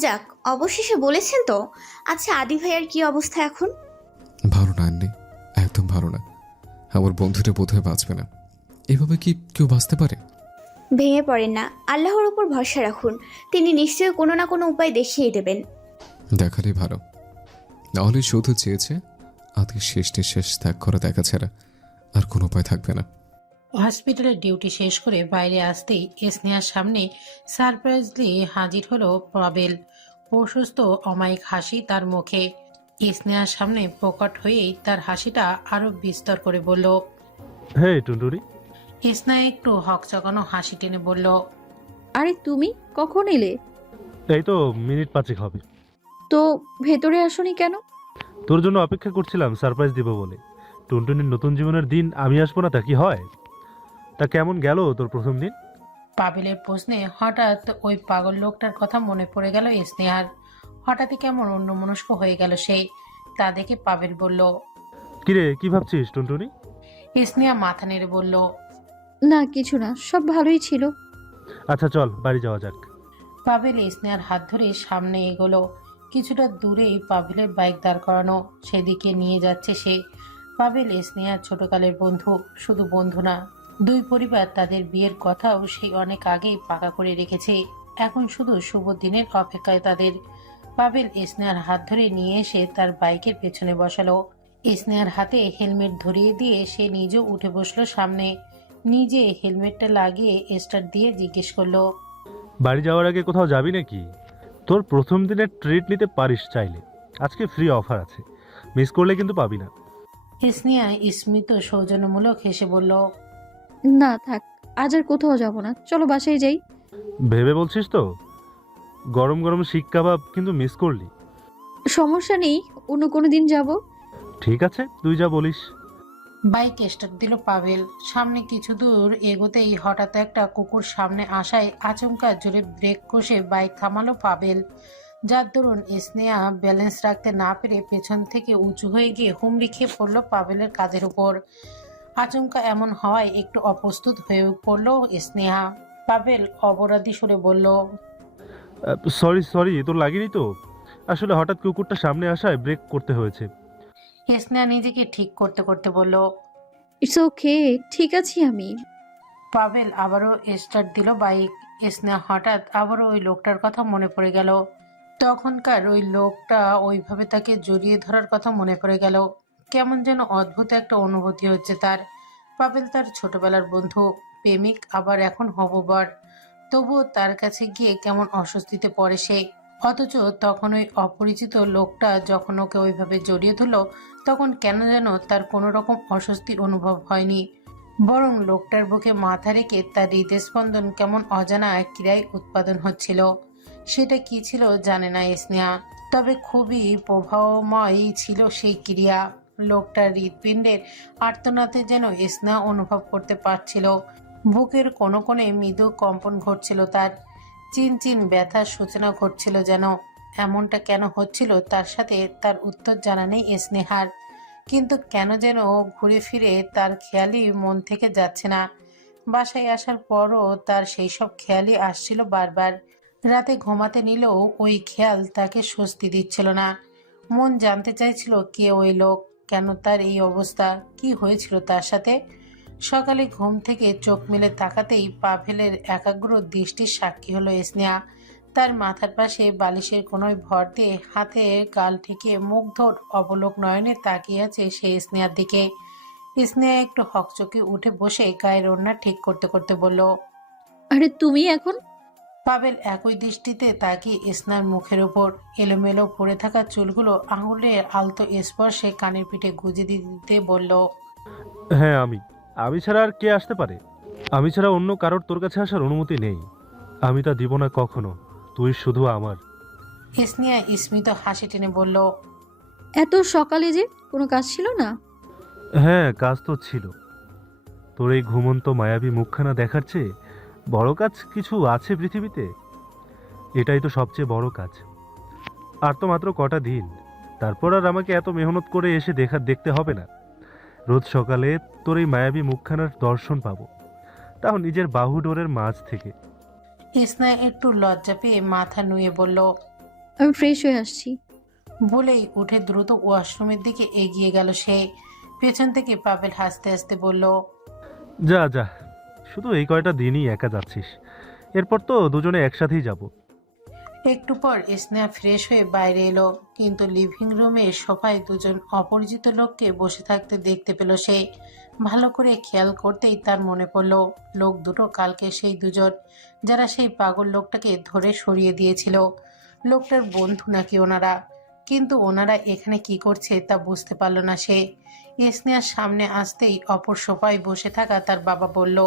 যাক, অবশেষে বলেছেন তো। আচ্ছা, আদি ভাইয়ার কি অবস্থা এখন? ভালো না আন্নি, একদম ভালো না। আমার বন্ধুটা বোধহয় বাঁচবে না। এভাবে কি কেউ বাঁচতে পারে? ভেঙে পড়েন না, আল্লাহর উপর ভরসা রাখুন। তিনি নিশ্চয়ই কোনো না কোনো উপায় দেখিয়ে দেবেন। দেখালেই ভালো, নাহলে শুধু চেয়েছে আজকে শেষ নিঃশ্বাস ত্যাগ করে দেখা ছাড়া আর কোনো উপায় থাকবে না। হসপিটালের ডিউটি শেষ করে বাইরে আসতেই স্নেহার সামনে সারপ্রাইজলি হাজির হলো পাবেল। প্রশস্ত অমায়িক হাসি তার মুখে। স্নেহার সামনে প্রকট হয়েই তার হাসিটা আরো বিস্তর করে বলল, হে টুনটুনি। স্নেহা একটু হকচকানো হাসি টেনে বলল, আরে তুমি কখন এলে? এই তো মিনিট 5 হবে। তো ভেতরে আসোনি কেন? তোর জন্য অপেক্ষা করছিলাম সারপ্রাইজ দিব বলে। টুনটুনির নতুন জীবনের দিন আমি আসবো না তা কি হয়? তা কেমন গেল তোর প্রথম দিন? পাবেলের প্রশ্নে হঠাৎ ওই পাগল লোকটার কথা মনে পড়ে গেল স্নেহার। হঠাৎই কেমন অন্যমনস্ক হয়ে গেল সে। তা দেখে পাবেল বলল, কিরে, কি ভাবছিস টুনটুনি? স্নেহা মাথা নেড়ে বলল, না কিছু না, সব ভালোই ছিল। আচ্ছা চল বাড়ি যাওয়া যাক। পাবেল স্নেহার হাত ধরে সামনে এগোলো। কিছুটা দূরেই পাবেলের বাইক দাঁড় করানো, সেদিকে নিয়ে যাচ্ছে সে। পাবেল স্নেহার ছোটকালের বন্ধু, শুধু বন্ধু না, 2 পরিবার তাদের বিয়ের কথাও সেই অনেক আগেই পাকা করে রেখেছে। এখন শুধু শুভ দিনের অপেক্ষায় তাদের। পাবেল স্নেহার হাত ধরে নিয়ে এসে তার বাইকের পেছনে বসালো। স্নেহার হাতে হেলমেট ধরিয়ে দিয়ে সে নিজেও উঠে বসলো সামনে। নিজে হেলমেটটা লাগিয়ে স্টার্ট দিয়ে জিজ্ঞেস করলো, বাড়ি যাওয়ার আগে কোথাও যাবি নাকি? তোর প্রথম দিনের ট্রিট নিতে পারিস চাইলে। আজকে ফ্রি অফার আছে, মিস করলে কিন্তু পাবি না। স্নেহা স্মিত সৌজন্যমূলক হেসে বলল, না থাক, আজ আর কোথাও যাব না, চলো বাসায় যাই। ভেবে বলছিস তো? গরম গরম শিক কাবাব কিন্তু মিস করলি। সমস্যা নেই, অন্য কোনো দিন যাব। ঠিক আছে, তুই যা বলিস। বাইক স্টার্ট দিল পাভেল। সামনে কিছু দূর এগোতেই হঠাৎ একটা কুকুর সামনে আসায় আচমকা জোরে ব্রেক কষে বাইক থামালো পাভেল, যার দরুন স্নেহা ব্যালেন্স রাখতে না পেরে পেছন থেকে উঁচু হয়ে গিয়ে হুমড়ি খেয়ে পড়ল পাভেলের কাঁধের উপর। আচমকা এমন হওয়ায় একটু অপ্রস্তুত হয়ে পড়ল স্নেহা। পাভেল অপরাধী সুরে বলল, সরি সরি, তোর লাগেনি তো? আসলে হঠাৎ কুকুরটা সামনে আসায় ব্রেক করতে হয়েছে। স্নেহা নিজেকে ঠিক করতে করতে বলল। ইটস ওকে, ঠিক আছি আমি। পাভেল আবারও স্টার্ট দিল বাইক। স্নেহা হঠাৎ আবারও ওই লোকটার কথা মনে পড়ে গেল। তখনকার ওই লোকটা ওইভাবে তাকে জড়িয়ে ধরার কথা মনে পড়ে গেল। কেমন যেন অদ্ভুত একটা অনুভূতি হচ্ছে তার। পাভেল তার ছোটবেলার বন্ধু, প্রেমিক, আবার এখন হববর। তবুও তার কাছে গিয়ে কেমন অস্বস্তিতে পড়ে সে। অথচ তখন ওই অপরিচিত লোকটা যখন ওকে ওইভাবে জড়িয়ে ধরল, তখন কেন যেন তার কোনো রকম অস্বস্তির অনুভব হয়নি। বরং লোকটার বুকে মাথা রেখে তার হৃদস্পন্দন কেমন অজানা এক ক্রিয়ায় উৎপাদন হচ্ছিল। সেটা কি ছিল জানে না স্নেহা, তবে খুবই প্রভাবময় ছিল সেই ক্রিয়া। লোকটার হৃৎপিণ্ডের আর্তনাদে যেন স্নেহা অনুভব করতে পারছিল। বুকের কোণে কোণে মৃদু কম্পন ঘটছিল তার, চিনচিন ব্যথার সূচনা ঘটছিল যেন। এমনটা কেন হচ্ছিল তার সাথে, তার উত্তর জানা নেই স্নেহার। কিন্তু কেন যেন ঘুরে ফিরে তার খেয়ালই মন থেকে যাচ্ছে না। বাসায় আসার পরও তার সেই সব খেয়ালই আসছিল বারবার। রাতে ঘুমাতে নিলেও ওই খেয়াল তাকে স্বস্তি দিচ্ছিল না। মন জানতে চাইছিল কে ওই লোক, কেন তার এই অবস্থা, কি হয়েছিল তার সাথে। সকালে ঘুম থেকে চোখ মেলে তাকাতেই পাভেলের একাগ্র দৃষ্টির সাক্ষী হলো স্নেহা। তার মাথার পাশে বালিশের কোনোয় ভর দিয়ে হাতে গাল ঠেকিয়ে মুগ্ধর অবলোক নয়নে তাকিয়ে আছে সেই স্নেহার দিকে। স্নেহা একটু হকচকে উঠে বসে গায়ের ওড়না ঠিক করতে করতে বলল। আরে তুমি এখন? পাভেল একই দৃষ্টিতে তাকিয়ে স্নেহার মুখের উপর। এলোমেলো পড়ে থাকা চুলগুলো আঙুলের আলতো স্পর্শে কানের পিঠে গুজে দিতে বলল। হ্যাঁ, আমি ছাড়া আর কে আসতে পারে? আমি ছাড়া অন্য কারোর তোর কাছে আসার অনুমতি নেই। আমি তা দিব না কখনো, তুই শুধু আমার। স্নেহা স্মিত হাসি টেনে বলল। এত সকালে যে কোনো কাজ ছিল না? হ্যাঁ, কাজ তো ছিল। তোর এই ঘুমন্ত মায়াবী মুখখানা দেখার চেয়ে বড় কাজ কিছু আছে পৃথিবীতে? এটাই তো সবচেয়ে বড় কাজ। আর তো মাত্র কটা দিন, তারপর আর আমাকে এত মেহনত করে এসে দেখতে হবে না। রোজ সকালে তোর এই মায়াবী মুখখানার দর্শন পাবো, তাও নিজের বাহুডোরের মাঝ থেকে। স্নেহা একটু লজ্জা পেয়ে মাথা নুয়ে বলল। আমি ফ্রেশ হয়ে আসছি। বলেই উঠে দ্রুত ওয়াশরুমের দিকে এগিয়ে গেল সে। পেছন থেকে পাভেল হাসতে হাসতে বলল। যা যা, শুধু এই কয়টা দিনই একা যাচ্ছিস, এরপর তো দুজনে একসাথেই যাব। একটু পর স্নেহা ফ্রেশ হয়ে বাইরে এলো, কিন্তু লিভিং রুমে সোফায় দুজন অপরিচিত লোককে বসে থাকতে দেখতে পেল সে। ভালো করে খেয়াল করতেই তার মনে পড়ল, লোক দুটো কালকে সেই দুজন যারা সেই পাগল লোকটাকে ধরে সরিয়ে দিয়েছিল। লোকটার বন্ধু নাকি ওনারা, কিন্তু ওনারা এখানে কি করছে তা বুঝতে পারল না সে। স্নেহার সামনে আসতেই অপর সোফায় বসে থাকা তার বাবা বলল।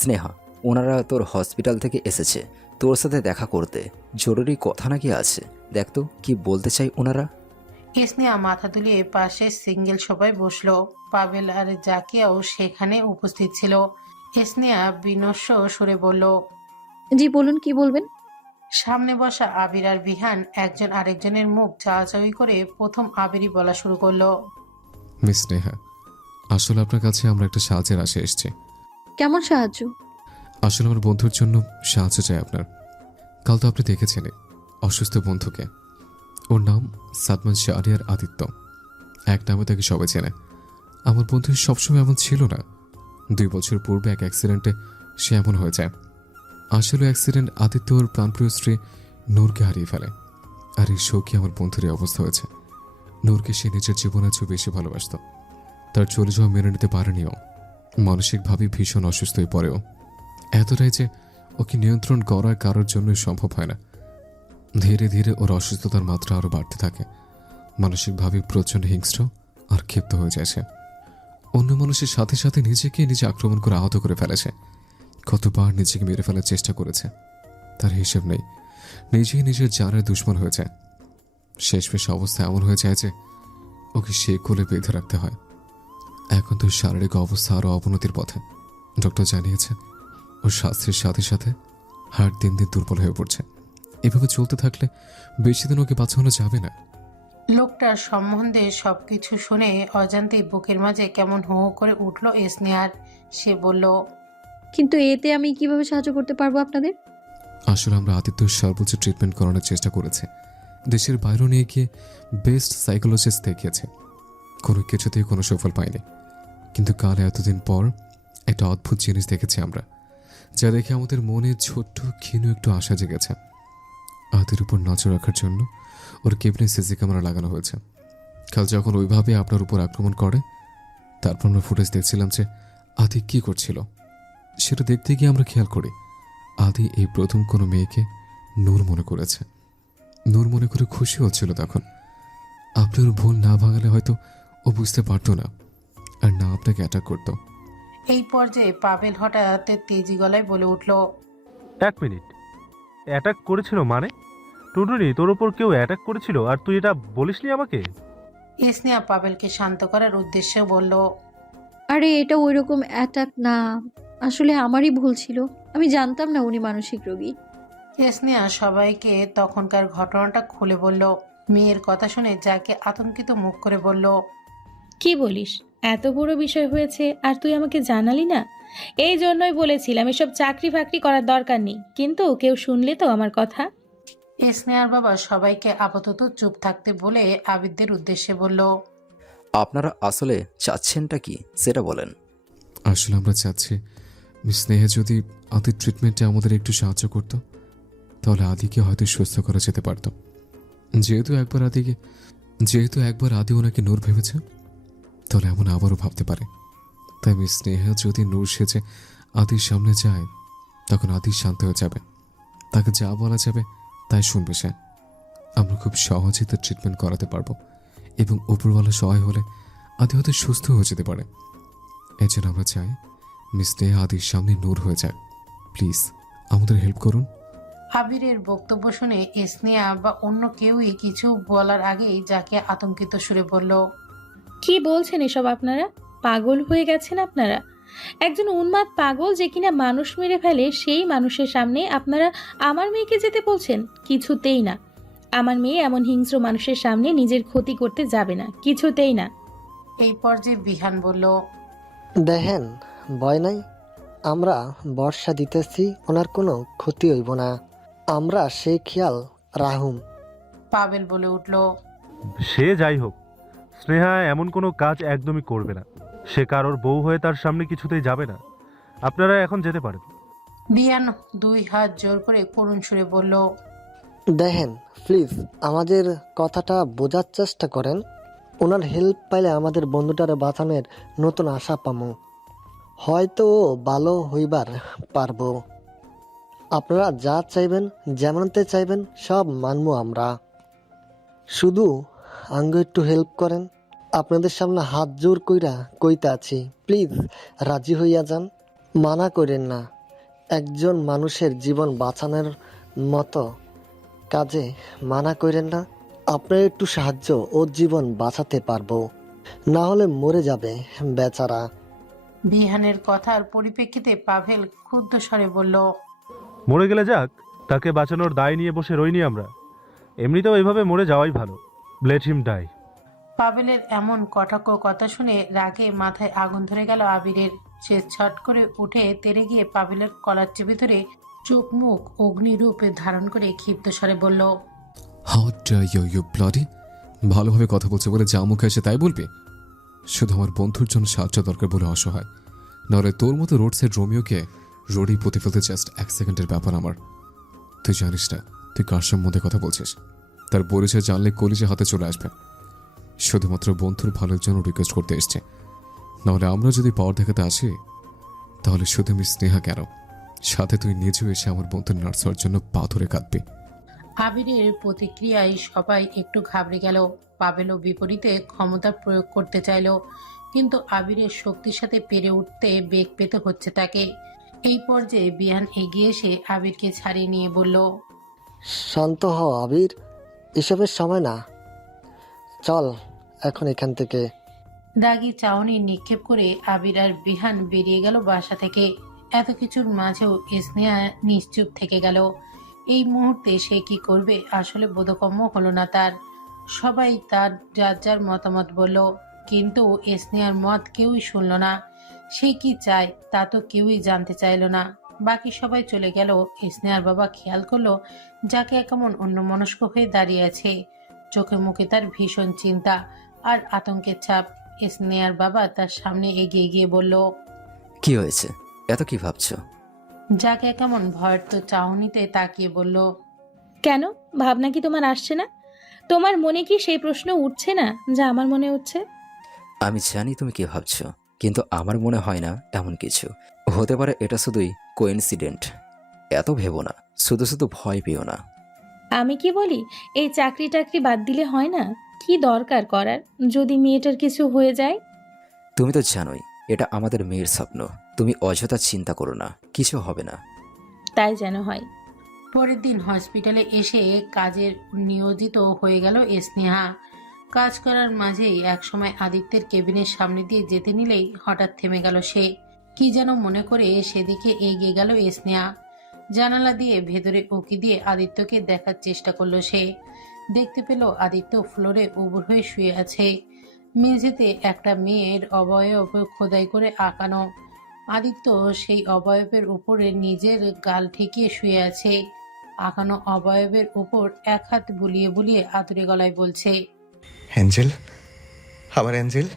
স্নেহা, ওনারা তোর হসপিটাল থেকে এসেছে তোর সাথে দেখা করতে, জরুরি কথা নাকি আছে, দেখ তো কি বলতে চাই ওনারা। স্নেহা মাথা তুলিয়ে পাশে সিঙ্গেল সোফায় বসলো। পাভেল আর জাকিয়াও সেখানে উপস্থিত ছিল। স্নেহা বিনস্ব সুরে বলল। জি বলুন, কি বলবেন? সামনে বসা আবির আর বিহান একজন আরেকজনের মুখ চাওয়াচাওয়ি করে প্রথম আবিরই বলা শুরু করলো। মিস স্নেহা, আসলে আপনার কাছে আমরা একটা সাহায্যের আশায় এসেছি। কেমন সাহায্য? আসলে আমার বন্ধুর জন্য সাহায্য চাই আপনার। কাল তো আপনি দেখেছেন অসুস্থ বন্ধুকে। ওর নাম সাদমান শাহরিয়ার আদিত্য। এক নামে তাকে সবাই চেনে। আমার বন্ধু সবসময় এমন ছিল না। 2 বছর পূর্বে এক অ্যাক্সিডেন্টে সে এমন হয়ে যায়। আসলে অ্যাক্সিডেন্ট আদিত্য ওর প্রাণপ্রিয় স্ত্রী নূরকে হারিয়ে ফেলে। আর এই শোকে আমার বন্ধুর এই অবস্থা হয়েছে। নূরকে সে নিজের জীবনের চেয়ে বেশি ভালোবাসত। তার চলে যাওয়া মেনে নিতে পারেনিও। মানসিকভাবে ভীষণ অসুস্থ হয়ে পড়েও, এতটাই যে ওকে নিয়ন্ত্রণ করা কারোর জন্যই সম্ভব হয় না। ধীরে ধীরে ওর অসুস্থতার মাত্রা আরও বাড়তে থাকে। মানসিকভাবে প্রচণ্ড হিংস্র আর ক্ষিপ্ত হয়ে যাচ্ছে। অন্য মানুষের সাথে সাথে নিজেকে নিজে আক্রমণ করে আহত করে ফেলেছে। কতবার নিজেকে মেরে ফেলার চেষ্টা করেছে তার হিসেব নেই। নিজেই নিজের জানের দুশ্মন হয়ে যায়। শেষমেশ অবস্থা এমন হয়ে যায় যে ওকে সে কোলে বেঁধে রাখতে হয়। এখন তো শারীরিক অবস্থা আরও অবনতির পথে। ডক্টর জানিয়েছে ওর স্বাস্থ্যের সাথে সাথে হার্ট দিন দিন দুর্বল হয়ে পড়ছে। এভাবে চলতে থাকলে বেশি দিন ওকে বাঁচানো যাবে না। লোকটার সম্বন্ধে সবকিছু শুনে অজান্তেই বুকের মাঝে কেমন হো হো করে উঠল স্নেহার। সে বলল, কিন্তু এতে আমি কিভাবে সাহায্য করতে পারবো আপনাদের? আসলে আমরা আদিত্যর সর্বোচ্চ ট্রিটমেন্ট করানোর চেষ্টা করেছি। দেশের বাইরে নিয়ে গিয়ে বেস্ট সাইকোলজিস্ট দেখিয়েছে, কোনো কিছুতেই কোনো সফল পাইনি। কিন্তু কাল এতদিন পর একটা অদ্ভুত জিনিস দেখেছি আমরা, যা দেখে আমাদের মনে ছোট্ট ক্ষীণ একটু আশা জেগেছে। আদির উপর নজর রাখার জন্য ওর কেবিনে সিসি ক্যামেরা লাগানো হয়েছে। কাল যখন ওইভাবে আপনার উপর আক্রমণ করে, তারপর আমরা ফুটেজ দেখছিলাম যে আদি কী করছিল। সেটা দেখতে গিয়ে আমরা খেয়াল করি আদি এই প্রথম কোনো মেয়েকে নূর মনে করেছে। নূর মনে করে খুশি হচ্ছিল তখন। আপনি ওর ভুল না ভাঙালে হয়তো ও বুঝতে পারতো না, আর না আপনাকে অ্যাটাক করতো। এই পর্যায়ে পাভেল হঠাৎ তেজি গলায় বলে উঠল, 1 মিনিট, অ্যাটাক করেছিল মানে? টুনটুনি, তোর ওপর কেউ অ্যাটাক করেছিল আর তুই এটা বলিসনি আমাকে? স্নেহা পাভেলকে শান্ত করার উদ্দেশ্যে বলল, আরে এটা ওইরকম অ্যাটাক না, আসলে আমারই ভুল ছিল, আমি জানতাম না উনি মানসিক রোগী। স্নেহা সবাইকে তখনকার ঘটনাটা খুলে বলল। মেয়ের কথা শুনে যাকে আতঙ্কিত মুখ করে বলল, কি বলিস? এত বড় বিষয় হয়েছে আর তুই আমাকে জানালি না? এই জন্যই বলেছিলাম এসব চাকরি ফাকরি করার দরকার নেই, কিন্তু কেউ শুনলে তো আমার কথা। স্নেহার বাবা সবাইকে আপাতত চুপ থাকতে বলে আবিদদের উদ্দেশ্যে বলল, আপনারা আসলে চাচ্ছেনটা কি সেটা বলেন। আসলে আমরা চাচ্ছি মিস স্নেহা যদি আদির ট্রিটমেন্টে আমাদের একটু সাহায্য করতো, তাহলে আদিকে হয়তো সুস্থ করা যেতে পারত। যেহেতু একবার আদি ওনাকে নূর ভেবেছে, তাহলে এমন আবারও ভাবতে পারে। তাই মিস স্নেহা যদি নূর সেজে আদির সামনে যায়, তখন আদি শান্ত হয়ে যাবে, তাকে যা বলা যাবে তাই শুনবে সে। আমরা খুব সহজেই তার ট্রিটমেন্ট করাতে পারবো, এবং উপরওয়ালা সহায় হলে আদি হয়তো সুস্থ হয়ে যেতে পারে। এই জন্য আমরা চাই মিস স্নেহা আদির সামনে নূর হয়ে যায়। প্লিজ আমাদের হেল্প করুন। আবিরের বক্তব্য শুনে স্নেহা বা অন্য কেউই কিছু বলার আগেই যাকে আতঙ্কিত সুরে বলল, কি বলছেন এসব আপনারা? পাগল হয়ে গেছেন আপনারা? একজন উন্মাদ পাগল যে কিনা মানুষ মেরে ফেলে, সেই মানুষের সামনে আপনারা আমার মেয়েকে যেতে বলছেন? কিছুতেই না। আমার মেয়ে এমন হিংস্র মানুষের সামনে নিজের ক্ষতি করতে যাবে না, কিছুতেই না। এই পর্যায়ে বিহান বলল, দেখেন, ভয় নাই, আমরা বর্ষা দিতেছি, ওনার কোনো ক্ষতি হইব না, আমরা সেই খেয়াল রাহুম। পাভেল বলে উঠল, সে যাই হোক, স্নেহা এমন কোনো কাজ একদমই করবে না। সে কারোর বউ হয়ে তার সামনে কিছুতেই যাবে না। আপনারা এখন যেতে পারেন। বিহান 2 হাত জোর করে করুণ সুরে বলল, দেখেন প্লিজ, আমাদের কথাটা বোঝার চেষ্টা করেন। ওনার হেল্প পাইলে আমাদের বন্ধুটারে বাঁচানোর নতুন আশা পামু, হয়তো ও ভালো হইবার পারবো। আপনারা যা চাইবেন, যেমনতে চাইবেন, সব মানবো আমরা। শুধু আঙ্গ একটু হেল্প করেন। আপনাদের সামনে হাত জোর কইরা কইতে আছি, প্লিজ রাজি হইয়া যান, মানা করেন না। একজন মানুষের জীবন বাঁচানোর মতো কাজে মানা করেন না। আপনার একটু সাহায্য ওর জীবন বাঁচাতে পারবো, না হলে মরে যাবে বেচারা। বিহানের কথার পরিপ্রেক্ষিতে পাভেল ক্ষুব্ধ স্বরে বলল, মরে গেলে যাক, তাকে বাঁচানোর দায় নিয়ে বসে রইনি আমরা। এমনিতেও এইভাবে মরে যাওয়াই ভালো। Let him die. পাভেলের এমন কটাক্ষ কথা শুনে রাগে মাথায় আগুন ধরে গেল আবিরের। সে ছট করে উঠে তেড়ে গিয়ে পাভেলের কলার চেপে ধরে চোখ মুখ অগ্নিরূপে ধারণ করে ক্ষিপ্ত স্বরে বলল, হাউ ডেয়ার ইউ ব্লাডি! ভালোভাবে কথা বলছে বলে যা মুখে আসে তাই বলবি? শুধু আমার বন্ধুর জন্য সাহায্য দরকার বলে অসহায়, নাহলে তোর মতো রোড সাইড রোমিওকে রোডেই পুঁতে ফেলতে জাস্ট 1 সেকেন্ডের ব্যাপার আমার। তুই জানিস না তুই কার সম্বন্ধে কথা বলছিস। তার পরিচয় জানলে কলিজে হাতে চলে আসবে। শুধুমাত্র বন্ধুর ভালোর জন্য রিকোয়েস্ট করতে এসছে, নাহলে আমরা যদি পাওয়ার দেখাতে আসি, তাহলে শুধু মিস স্নেহা কেন, সাথে তুই নিজেও এসে আমার বন্ধুর নার্স হওয়ার জন্য পা ধরে কাঁদবি। আবিরের প্রতিক্রিয়ায় সবাই একটু ঘাবড়ে গেল। পাভেলও বিপরীতে ক্ষমতা প্রয়োগ করতে চাইল, কিন্তু আবিরের শক্তির সাথে পেরে উঠতে বেগ পেতে হচ্ছে তাকে। এই পর্যায়ে বিহান এগিয়ে এসে আবিরকে ছাড়িয়ে নিয়ে বলল, শান্ত হও আবির, এসবের সময় না। চল এখন এখান থেকে। দাগি চাউনি নিক্ষেপ করে আবির আর বিহান বেরিয়ে গেল বাসা থেকে। এত কিছুর মাঝেও স্নেহা নিশ্চুপ থেকে গেল। এই মুহূর্তে সে কি করবে আসলে বোধগম্য হলো না তার। সবাই তার যার যার মতামত বলল, কিন্তু স্নেহার মত কেউই শুনল না। সে কি চায় তা তো কেউই জানতে চাইল না। বাকি সবাই চলে গেল। স্নেহার বাবা খেয়াল করলো যাকে কেমন অন্যমনস্ক হয়ে দাঁড়িয়ে আছে। চোখে মুখে তার ভীষণ চিন্তা আর আতঙ্কের ছাপ। স্নেহার বাবা তার সামনে এগিয়ে গিয়ে বলল, কি হয়েছে? এত কি ভাবছো? যাকে কেমন ভয়ার্ত চাহনিতে তাকিয়ে বলল, কেন? ভাবনা কি তোমার আসছে না? তোমার মনে কি সেই প্রশ্ন উঠছে না যা আমার মনে উঠছে? আমি জানি তুমি কি ভাবছো, কিন্তু আমার মনে হয় না এমন কিছু হতে পারে। এটা শুধুই কোইন্সিডেন্ট। এত ভেবো না, শুধু শুধু ভয় পেও না। আমি কি বলি, এই চাকরি টাকরি বাদ দিলে হয় না? কি দরকার করার যদি মেয়েটার কিছু হয়ে যায়? তুমি তো জানোই এটা আমাদের মেয়ের স্বপ্ন। তুমি অযথা চিন্তা করো না, কিছু হবে না। তাই যেন হয়। পরের দিন হসপিটালে এসে কাজের নিয়োজিত হয়ে গেল স্নেহা। কাজ করার মাঝেই একসময় আদিত্যের কেবিনের সামনে দিয়ে যেতে নিলেই হঠাৎ থেমে গেল সে। কি যেন মনে করে সেদিকে এগিয়ে গেল স্নেহা। জানালা দিয়ে ভেতরে উঁকি দিয়ে আদিত্যকে দেখার চেষ্টা করলো সে। দেখতে পেল আদিত্য ফ্লোরে উবুর হয়ে শুয়ে আছে। মেঝেতে একটা মেয়ের অবয়ব খোদাই করে আঁকানো। আদিত্য সেই অবয়বের উপরে নিজের গাল ঠেকিয়ে শুয়ে আছে। আঁকানো অবয়বের উপর এক হাত বুলিয়ে বুলিয়ে আতুরে গলায় বলছে, অ্যাঞ্জেল, আমার অ্যাঞ্জেল,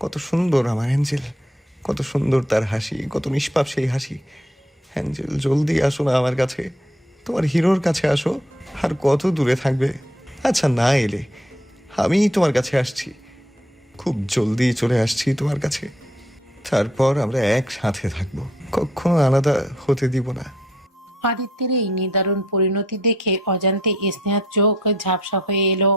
কত সুন্দর আমার অ্যাঞ্জেল, কত সুন্দর তার হাসি, কত নিষ্পাপ সেই হাসি। অ্যাঞ্জেল, জলদি আসো না আমার কাছে, তোমার হিরোর কাছে আসো। আর কত দূরে থাকবে? আচ্ছা, না এলে আমি তোমার কাছে আসছি, খুব জলদি চলে আসছি তোমার কাছে। তারপর আমরা একসাথে থাকবো, কখনো আলাদা হতে দিব না। আদিত্যের এই নিদারুণ পরিণতি দেখে অজান্তে স্নেহার চোখ ঝাপসা হয়ে এলো।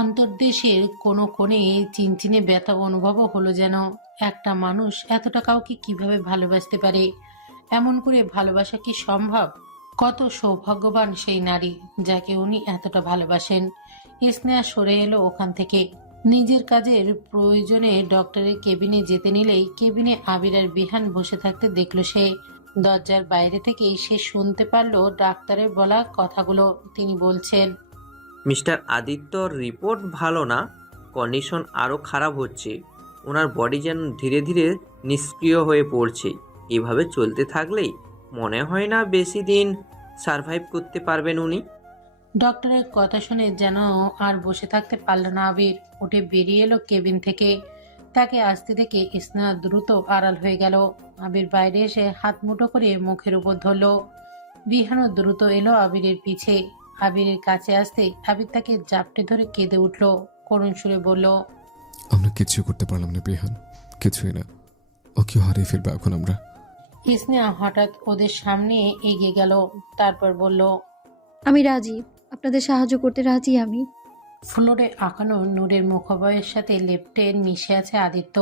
অন্তর্দেশের কোনো কোণে চিনচিনে ব্যথা অনুভবও হলো যেন। একটা মানুষ এতটা কাউকে কিভাবে ভালোবাসতে পারে? এমন করে ভালোবাসা কি সম্ভব? কত সৌভাগ্যবান সেই নারী যাকে উনি এতটা ভালোবাসেন। স্নেহা সরে এলো ওখান থেকে। নিজের কাজের প্রয়োজনে ডক্টরের কেবিনে যেতে নিলেই কেবিনে আবির আর বিহান বসে থাকতে দেখলো সে। দরজার বাইরে থেকেই সে শুনতে পারলো ডাক্তারের বলা কথাগুলো। তিনি বলছেন, মিস্টার আদিত্যর রিপোর্ট ভালো না, কন্ডিশন আরও খারাপ হচ্ছে। ওনার বডি যেন ধীরে ধীরে নিষ্ক্রিয় হয়ে পড়ছে। এভাবে চলতে থাকলেই মনে হয় না বেশি দিন সারভাইভ করতে পারবেন উনি। ডক্টরের কথা শুনে যেন আর বসে থাকতে পারল না আবির। উঠে বেরিয়ে এলো কেবিন থেকে। তাকে আসতে দেখে স্নেহা দ্রুত আড়াল হয়ে গেল। আবির বাইরে এসে হাত মুঠো করে মুখের উপর ধরল। বিহানও দ্রুত এলো আবিরের পিছে। আবিরের কাছে আসতে আবির তাকে জাপটে ধরে কেঁদে উঠল। করুণ সুরে বলল, আমরা কিচ্ছু করতে পারলাম না বিহান, কিছুই না। ও কি হারিয়ে ফেলবো এখন আমরা? স্নেহা হঠাৎ ওদের সামনে এগিয়ে গেল। তারপর বলল, আমি রাজি, আপনাদের সাহায্য করতে রাজি আমি। ফ্লোরে আঁকানো নূরের মুখবয়ের সাথে লেপ্টে মিশে আছে আদিত্য।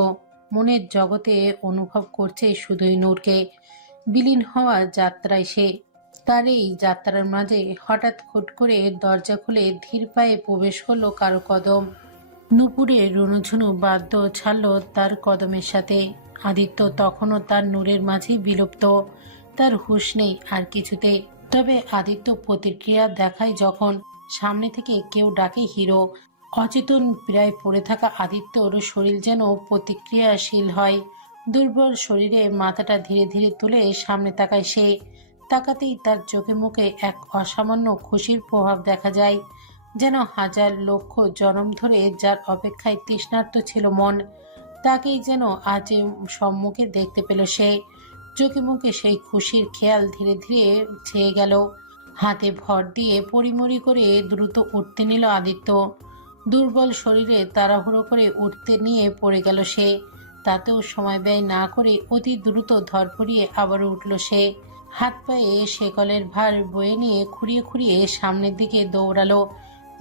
মনের জগতে অনুভব করছে শুধুই নূরকে। বিলীন হওয়া যাত্রায় সে। তার এই যাত্রার মাঝে হঠাৎ খুট করে দরজা খুলে ধীর পায়ে প্রবেশ করলো কারো কদম। নুপুরে রুনুঝুনু বাদ্য ছাড়ল তার কদমের সাথে। আদিত্য তখনও তার নূরের মাঝেই বিলুপ্ত। তার হুঁশ নেই আর কিছুতে। তবে আদিত্য প্রতিক্রিয়া দেখায় যখন সামনে থেকে কেউ ডাকে হিরো। অচেতন প্রায় পড়ে থাকা আদিত্যর শরীর যেন প্রতিক্রিয়াশীল হয়। দুর্বল শরীরে মাথাটা ধীরে ধীরে তুলে সামনে তাকায় সে। তাকাতেই তার চোখে মুখে এক অসামান্য খুশির প্রভাব দেখা যায়। যেন হাজার লক্ষ জনম ধরে যার অপেক্ষায় তৃষ্ণার্ত ছিল মন, তাকেই যেন আজ সম্মুখে দেখতে পেল সে। চোখে মুখে সেই খুশির খেয়াল ধীরে ধীরে ছেয়ে গেল। হাতে ভর দিয়ে পরিমরি করে দ্রুত উঠতে নিল আদিত্য। দুর্বল শরীরে তাড়াহুড়ো করে উঠতে নিয়ে পড়ে গেল সে। তাতেও সময় ব্যয় না করে অতি দ্রুত ধরপড়িয়ে আবারও উঠল সে। হাত পায়ে শেকলের ভার বয়ে নিয়ে খুঁড়িয়ে খুঁড়িয়ে সামনের দিকে দৌড়ালো,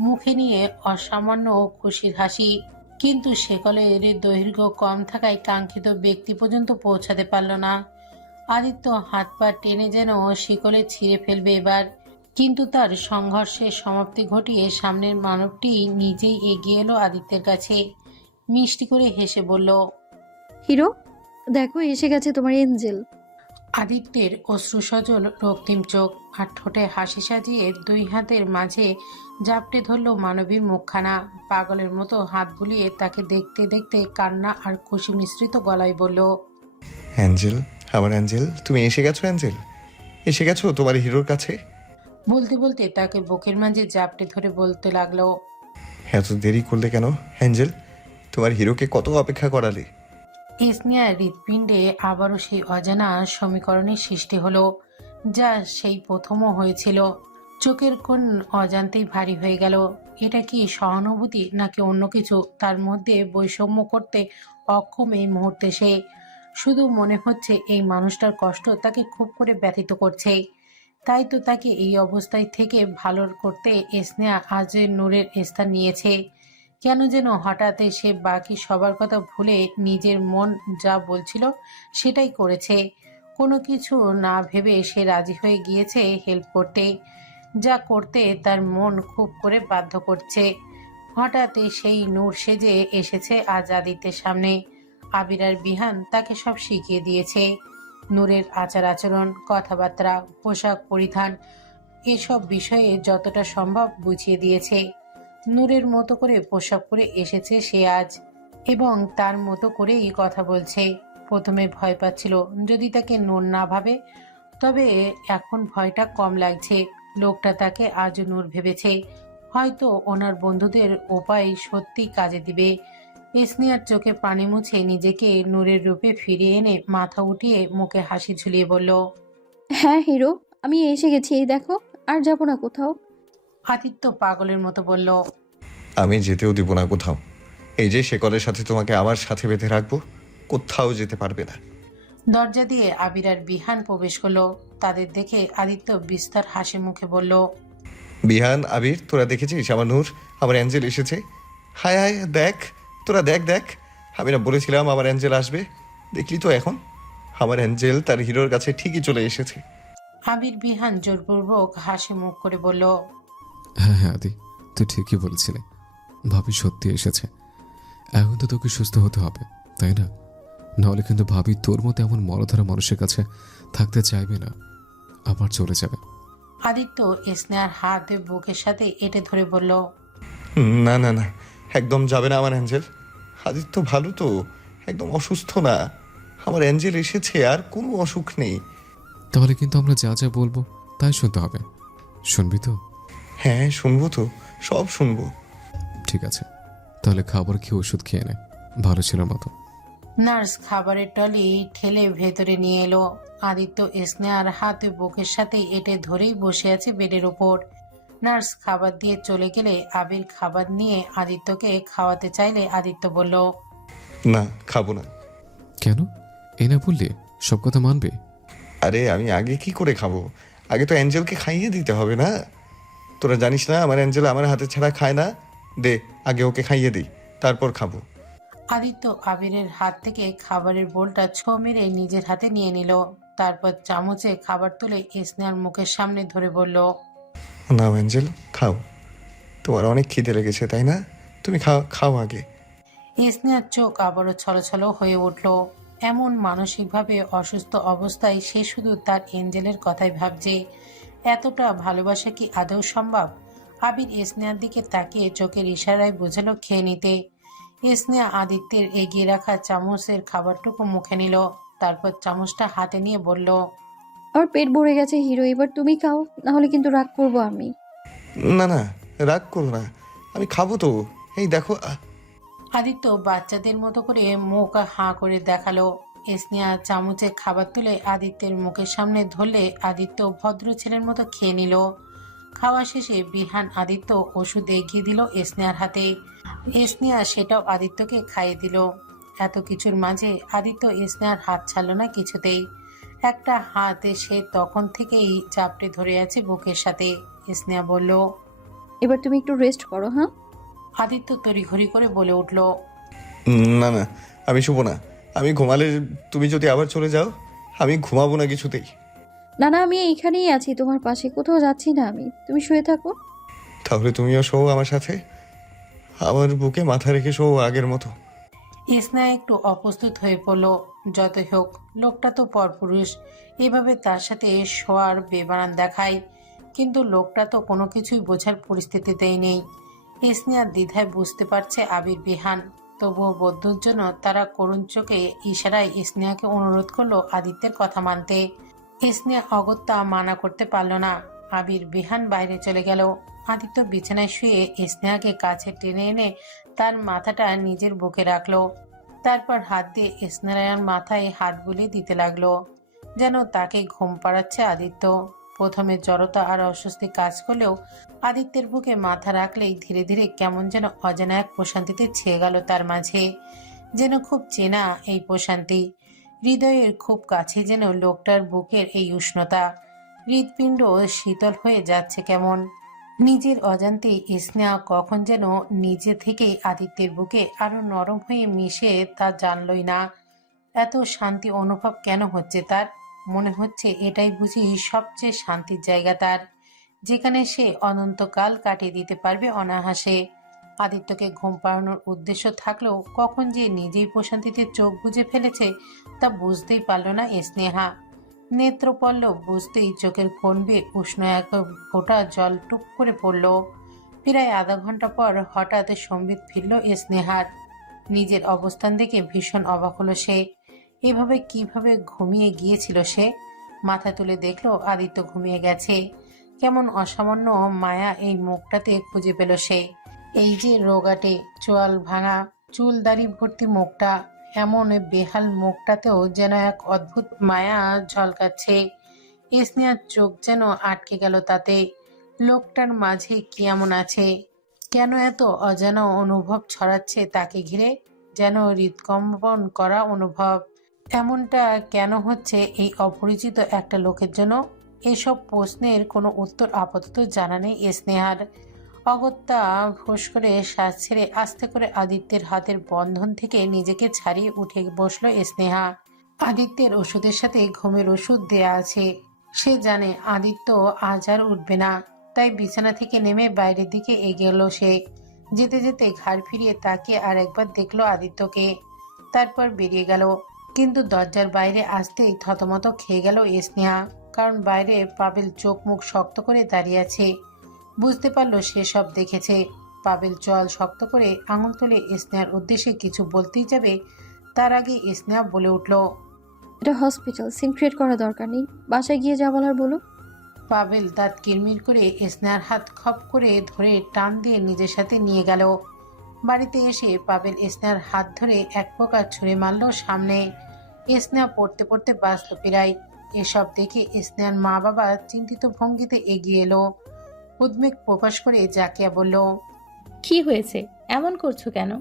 মুখে নিয়ে অসামান্য খুশির হাসি। কিন্তু শেকলের দৈর্ঘ্য কম থাকায় কাঙ্ক্ষিত ব্যক্তি পর্যন্ত পৌঁছাতে পারল না। আদিত্য হাত পা টেনে যেন শিকলে ছিঁড়ে ফেলবে এবার। কিন্তু তার সংঘর্ষের সমাপ্তি ঘটিয়ে সামনের মানবটি নিজেই এগিয়ে এলো আদিত্যের কাছে। মিষ্টি করে হেসে বলল, হিরো, দেখো এসে গেছে তোমার এঞ্জেল। আদিত্যের অশ্রুসজল রক্তিম চোখ আর ঠোঁটে হাসি সাজিয়ে দুই হাতের মাঝে জাপটে ধরল মানবীর মুখখানা। পাগলের মতো হাত বুলিয়ে তাকে দেখতে দেখতে কান্না আর খুশি মিশ্রিত গলায় বলল, অ্যাঞ্জেল, আমার অ্যাঞ্জেল, তুমি এসে গেছো অ্যাঞ্জেল, এসে গেছো তোমার হিরোর কাছে। বলতে বলতে তাকে বুকের মাঝে জাপটে ধরে বলতে লাগলো, এত দেরি করলে কেন অ্যাঞ্জেল? তোমার হিরোকে কত অপেক্ষা করালে। স্নেহার হৃৎপিণ্ডে আবারও সেই অজানা সমীকরণের সৃষ্টি হলো, যা সেই প্রথমও হয়েছিল। চোখের কোণ অজান্তেই ভারী হয়ে গেল। এটা কি সহানুভূতি নাকি অন্য কিছু? তার মধ্যে বৈষম্য করতে অক্ষম এই মুহূর্তে সে। শুধু মনে হচ্ছে এই মানুষটার কষ্ট তাকে খুব করে ব্যথিত করছে। তাই তো তাকে এই অবস্থায় থেকে ভালো করতে স্নেহা আজ নূরের স্থান নিয়েছে। কেন যেন হঠাৎ সে বাকি সবার কথা ভুলে নিজের মন যা বলছিল সেটাই করেছে। কোনো কিছু না ভেবে সে রাজি হয়ে গিয়েছে হেল্প করতে, যা করতে তার মন খুব করে বাধ্য করছে। হঠাৎ সেই নূর সেজে এসেছে আজ আদিত্যের সামনে। আবির আর বিহান তাকে সব শিখিয়ে দিয়েছে। নূরের আচার আচরণ, কথাবার্তা, পোশাক পরিধান, এসব বিষয়ে যতটা সম্ভব বুঝিয়ে দিয়েছে। নূরের মতো করে পোশাক পরে এসেছে সে আজ, এবং তার মতো করেই কথা বলছে। প্রথমে ভয় পাচ্ছিল যদি তাকে নূর না ভাবে, তবে এখন ভয়টা কম লাগছে। লোকটা তাকে আজও নূর ভেবেছে। হয়তো ওনার বন্ধুদের উপায় সত্যি কাজে দিবে। স্নেহার চোখে পানি মুছে নিজেকে নূরের রূপে ফিরিয়ে এনে মাথা উঠিয়ে মুখে হাসি ঝুলিয়ে বলল, হ্যাঁ হিরো, আমি এসে গেছি, এই দেখো, আর যাবো না কোথাও। আদিত্য পাগলের মতো বলল, আমি যেতেও দিব না কোথাও। এই যে শেকলের সাথে তোমাকে আমার সাথে বেঁধে রাখবো, কোথাও যেতে পারবে না। দরজা দিয়ে আবির আর বিহান প্রবেশ করলো। তাদের দেখে আদিত্য বিস্তর হাসি মুখে বলল, বিহান, আবির, তোরা দেখেছিস আমার নূর, আমার অ্যাঞ্জেল এসেছে। হায় হায়, দেখ, তোরা দেখ দেখ, আমি না বলেছিলাম আমার অ্যাঞ্জেল আসবে। দেখলি তো এখন, আমার অ্যাঞ্জেল তার হিরোর কাছে ঠিকই চলে এসেছে। আবির বিহান জোরপূর্বক হাসি মুখ করে বলল, হ্যাঁ হ্যাঁ আদি, তুই ঠিকই বলেছিলি, ভাবি সত্যি এসেছে। এখন তো তোকে সুস্থ হতে হবে, তাই না? নাহলে কিন্তু ভাবি তোর মতো এমন মরধরা মানুষের কাছে থাকতে চাইবে না, আবার চলে যাবে। আদিত্য স্নেহার হাত বুকের সাথে এঁটে ধরে বলল, না না না, একদম যাবে না আমার অ্যাঞ্জেল। আদিত্য ভালো তো, একদম অসুস্থ না। আমার অ্যাঞ্জেল এসেছে, আর কোনো অসুখ নেই। তাহলে কিন্তু আমরা যা যা বলবো তাই শুনতে হবে, শুনবি তো? হ্যাঁ শুনবো তো, সব শুনবো। ঠিক আছে, তাহলে খাবার খেয়ে ওষুধ খেয়ে নে, ভালো ছিল মতো। নার্স খাবারের টলি ঠেলে ভেতরে নিয়ে এলো। আদিত্য স্নেহার হাত বুকের সাথে এঁটে ধরেই বসে আছে বেডের ওপর। নার্স খাবার দিয়ে চলে গেলে আবির খাবার নিয়ে আদিত্যকে খাওয়াতে চাইলে আদিত্য বলল, না, খাবো না। কেন? এই না বললে সব কথা মানবে? আরে আমি আগে কি করে খাবো? আগে তো অ্যাঞ্জেলকে খাইয়ে দিতে হবে না? তোরা জানিস না আমার অ্যাঞ্জেল আমার হাতে ছাড়া খায় না? দে, আগে ওকে খাইয়ে দিই, তারপর খাবো। আদিত্য আবিরের হাত থেকে খাবারের বোলটা ছো মেরে নিজের হাতে নিয়ে নিল। তারপর চামচে খাবার তুলে স্নেহার মুখের সামনে ধরে বলল, নাও অ্যাঞ্জেল, খাও। তোমার অনেক খিদে লেগেছে তাই না? তুমি খাও, খাও আগে। স্নেহার চোখ আবারও ছলছল হয়ে উঠল। এমন মানসিকভাবে অসুস্থ অবস্থায় সে শুধু তার এঞ্জেলের কথাই ভাবছে। এতটা ভালোবাসা কি আদৌ সম্ভব? আবির স্নেহার দিকে তাকিয়ে চোখের ইশারায় বোঝালো খেয়ে নিতে। স্নেহা আদিত্যের এগিয়ে রাখা চামচের খাবারটুকু মুখে নিল। তারপর চামচটা হাতে নিয়ে বলল, আমার পেট ভরে গেছে হিরো, এবার তুমি খাও, নাহলে কিন্তু রাগ করবো আমি। না না, রাগ করো না, আমি খাবো তো। এই দেখো। আদিত্য বাচ্চাদের মতো করে মুখ হাঁ করে দেখালো। স্নেহা চামচে খাবার তুলে আদিত্যের মুখের সামনে ধরলে আদিত্য ভদ্র ছেলের মতো খেয়ে নিল। খাওয়া শেষে বিহান আদিত্য ওষুধ এগিয়ে দিল স্নেহার হাতে। স্নেহা সেটাও আদিত্যকে খাইয়ে দিল। এত কিছুর মাঝে আদিত্য স্নেহার হাত ছাড়ল না কিছুতেই। একটা হাতে সে তখন থেকেই চাপটে ধরে আছে বুকের সাথে। স্নেহা বলল, এবার তুমি একটু রেস্ট করো। হ্যাঁ, আদিত্য তড়িঘড়ি করে বলে উঠল, না না, আমি শুবো না। আমি ঘুমালে তুমি যদি আবার চলে যাও, আমি ঘুমাবো না কিছুতেই। না না, আমি এইখানেই আছি তোমার পাশে, কোথাও যাচ্ছি না আমি, তুমি শুয়ে থাকো। তাহলে তুমিও শো আমার সাথে, আমার বুকে মাথা রেখে শো আগের মতো। স্নেহা একটু অপ্রস্তুত হয়ে পড়ল। যতই হোক লোকটা তো পরপুরুষ, এভাবে তার সাথে শোয়ার বেবানান দেখায়, কিন্তু লোকটা তো কোনো কিছুই বোঝার পরিস্থিতিতেই নেই। স্নেহা দ্বিধায় বুঝতে পারছে আবির বেহান, তবুও বন্ধুর জন্য তারা করুণ চোখে ইশারায় স্নেহাকে অনুরোধ করলো আদিত্যের কথা মানতে। স্নেহা অগত্যা মানা করতে পারল না। আবির বেহান বাইরে চলে গেল। আদিত্য বিছানায় শুয়ে স্নেহাকে কাছে টেনে এনে তার মাথাটা নিজের বুকে রাখলো। তারপর হাত দিয়ে স্নেহার মাথায় হাত বুলিয়ে দিতে লাগলো, যেন তাকে ঘুম পাড়াচ্ছে আদিত্য। প্রথমে জড়তা আর অস্বস্তি কাজ করলেও আদিত্যের বুকে মাথা রাখলেই ধীরে ধীরে কেমন যেন অজানা এক প্রশান্তিতে ছেয়ে গেল তার মাঝে। যেন খুব চেনা এই প্রশান্তি, হৃদয়ের খুব কাছে যেন লোকটার বুকের এই উষ্ণতা। হৃৎপিণ্ড শীতল হয়ে যাচ্ছে কেমন। নিজের অজান্তেই স্নেহা কখন যেন নিজে থেকেই আদিত্যের বুকে আরো নরম হয়ে মিশে তা জানলই না। এত শান্তি অনুভব কেন হচ্ছে তার? মনে হচ্ছে এটাই বুঝি সবচেয়ে শান্তির জায়গা তার, যেখানে সে অনন্তকাল কাটিয়ে দিতে পারবে অনায়াসে। আদিত্যকে ঘুম পাড়ানোর উদ্দেশ্য থাকলেও কখন যে নিজেই প্রশান্তিতে চোখ বুজে ফেলেছে তা বুঝতেই পারল না স্নেহা। নেত্রপল্লব বুঝতেই চোখের কোণ বেয়ে উষ্ণ এক ফোঁটা জল টুপ করে পড়ল। প্রায় আধা ঘন্টা পর হঠাৎ সম্বিত ফিরল স্নেহার। নিজের অবস্থান দেখে ভীষণ অবাক হলো সে। এভাবে কিভাবে ঘুমিয়ে গিয়েছিল সে? মাথা তুলে দেখলো আদিত্য ঘুমিয়ে গেছে। কেমন অসামান্য মায়া এই মুখটাতে খুঁজে পেল সে। এই যে রোগাটে চোয়াল ভাঙা চুল দাড়ি ভর্তি মুখটা, এমন বেহাল মুখটাতেও যেন এক অদ্ভুত মায়া ঝলকাচ্ছে। স্নেহার চোখ যেন আটকে গেল তাতে। লোকটার মাঝে কি এমন আছে? কেন এত অজানা অনুভব ছড়াচ্ছে তাকে ঘিরে, যেন হৃদকম্পন করা অনুভব। এমনটা কেন হচ্ছে এই অপরিচিত একটা লোকের জন্য? এসব প্রশ্নের কোনো উত্তর আপাতত জানা নেই স্নেহার। অগত্যা ফোঁস করে শ্বাস ছেড়ে আস্তে করে আদিত্যের হাতের বন্ধন থেকে নিজেকে ছাড়িয়ে উঠে বসলো স্নেহা। আদিত্যের ওষুধের সাথে ঘুমের ওষুধ দেয়া আছে। সে জানে আদিত্য আজ আর উঠবে না, তাই বিছানা থেকে নেমে বাইরের দিকে এগোলো সে। যেতে যেতে ঘাড় ফিরিয়ে তাকিয়ে আর একবার দেখলো আদিত্যকে, তারপর বেরিয়ে গেল। কিন্তু দরজার বাইরে আসতেই থতমত খেয়ে গেল স্নেহা, কারণ বাইরে পাবেল চোখ মুখ শক্ত করে দাঁড়িয়ে আছে। বুঝতে পারলো সে সব দেখেছে। পাবেল চল শক্ত করে আঙুল তুলে স্নেহার উদ্দেশ্যে কিছু বলতেই যাবে, তার আগে স্নেহা বলে উঠল, এটা হসপিটাল, সিন ক্রিয়েট করা দরকার নেই, বাসায় গিয়ে যা বলার বলো। পাবেল দাঁত কিরমির করে স্নেহার হাত খপ করে ধরে টান দিয়ে নিজের সাথে নিয়ে গেল। বাড়িতে এসে পাবেল স্নেহার হাত ধরে এক প্রকার ছুঁড়ে মারল সামনে। স্নেহা পড়তে পড়তে বাঁচল প্রায়। এসব দেখে স্নেহার মা বাবা চিন্তিত ভঙ্গিতে এগিয়ে এলো। উদ্বেগ প্রকাশ করে জাকিয়া বলল, কি হয়েছে, এমন করছো কেন?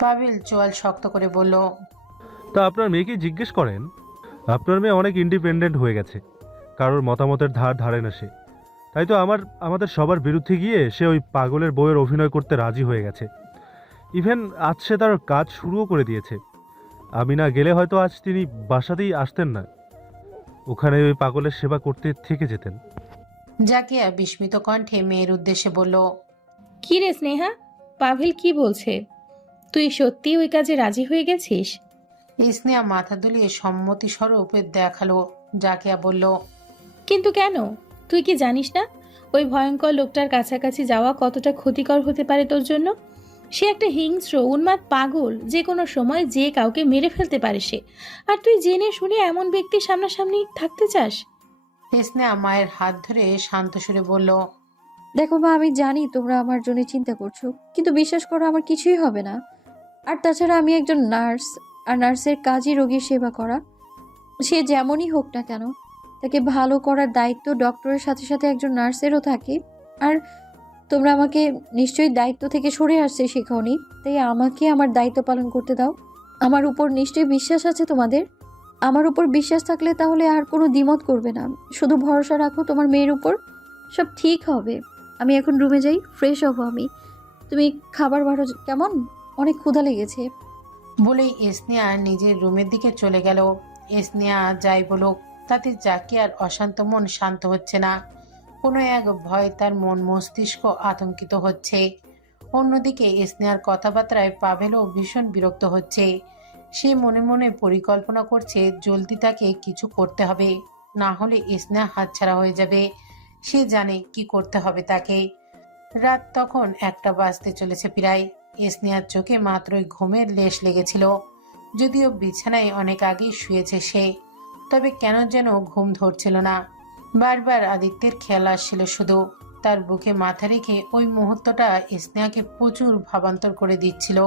পাবেল চোয়াল শক্ত করে বলল, তা আপনার মেয়েকে জিজ্ঞেস করেন, আপনার মেয়ে অনেক ইন্ডিপেন্ডেন্ট হয়ে গেছে, কারোর মতামতের ধার ধারে না সে। তাই তো আমাদের সবার বিরুদ্ধে গিয়ে সে ওই পাগলের বউয়ের অভিনয় করতে রাজি হয়ে গেছে। ইভেন আজ সে তার কাজ শুরুও করে দিয়েছে। আমি না গেলে হয়তো আজ তিনি বাসাতেই আসতেন না, ওখানে ওই পাগলের সেবা করতে থেকে যেতেন। জাকিয়া বিস্মিত কণ্ঠে মেয়ের উদ্দেশ্যে বলল, কি রে স্নেহা, পাভেল কি বলছে? তুই সত্যি ওই কাজে রাজি হয়ে গেছিস? স্নেহা মাথা দুলিয়ে সম্মতি স্বরূপ দেখালো। জাকিয়া বলল, কিন্তু কেন? তুই কি জানিস না ওই ভয়ঙ্কর লোকটার কাছাকাছি যাওয়া কতটা ক্ষতিকর হতে পারে তোর জন্য? সে একটা হিংস্র উন্মাদ পাগল, যে কোনো সময় যে কাউকে মেরে ফেলতে পারে সে। আর তুই জেনে শুনে এমন ব্যক্তির সামনাসামনি থাকতে চাস? স্নেহা মায়ের হাত ধরে শান্ত সুরে বলল, দেখো মা, আমি জানি তোমরা আমার জন্য চিন্তা করছো, কিন্তু বিশ্বাস করো আমার কিছুই হবে না। আর তাছাড়া আমি একজন নার্স, আর নার্সের কাজই রোগীর সেবা করা। সে যেমনই হোক না কেন, তাকে ভালো করার দায়িত্ব ডক্টরের সাথে সাথে একজন নার্সেরও থাকে। আর তোমরা আমাকে নিশ্চয়ই দায়িত্ব থেকে সরে আসছে শেখাওনি, তাই আমাকে আমার দায়িত্ব পালন করতে দাও। আমার উপর নিশ্চয়ই বিশ্বাস আছে তোমাদের। আমার উপর বিশ্বাস থাকলে তাহলে আর কোনো দ্বিমত করবে না। শুধু ভরসা রাখো তোমার মেয়ের উপর, সব ঠিক হবে। আমি এখন রুমে যাই, ফ্রেশ হবো আমি। তুমি খাবার বাড়ো কেমন, অনেক ক্ষুধা লেগেছে। বলেই স্নেহা নিজের রুমের দিকে চলে গেল। স্নেহা যাই বলুক তাতে জাকিয়ার অশান্ত মন শান্ত হচ্ছে না। কোনো এক ভয় তার মন মস্তিষ্ক আতঙ্কিত হচ্ছে। অন্যদিকে স্নেহার কথাবার্তায় পাভেলও ভীষণ বিরক্ত হচ্ছে। সে মনে মনে পরিকল্পনা করছে জলদি তাকে কিছু করতে হবে, না হলে স্নেহা হাতছাড়া হয়ে যাবে। সে জানে কি করতে হবে তাকে। রাত তখন 1টা বাজতে চলেছে প্রায়। স্নেহার চোখে মাত্রই ঘুমের লেশ লেগেছিল, যদিও বিছানায় অনেক আগেই শুয়েছে সে। তবে কেন যেন ঘুম ধরছিল না। বারবার আদিত্যের খেয়াল আসছিল শুধু। তার বুকে মাথা রেখে ওই মুহূর্তটা স্নেহাকে প্রচুর ভাবান্তর করে দিচ্ছিল।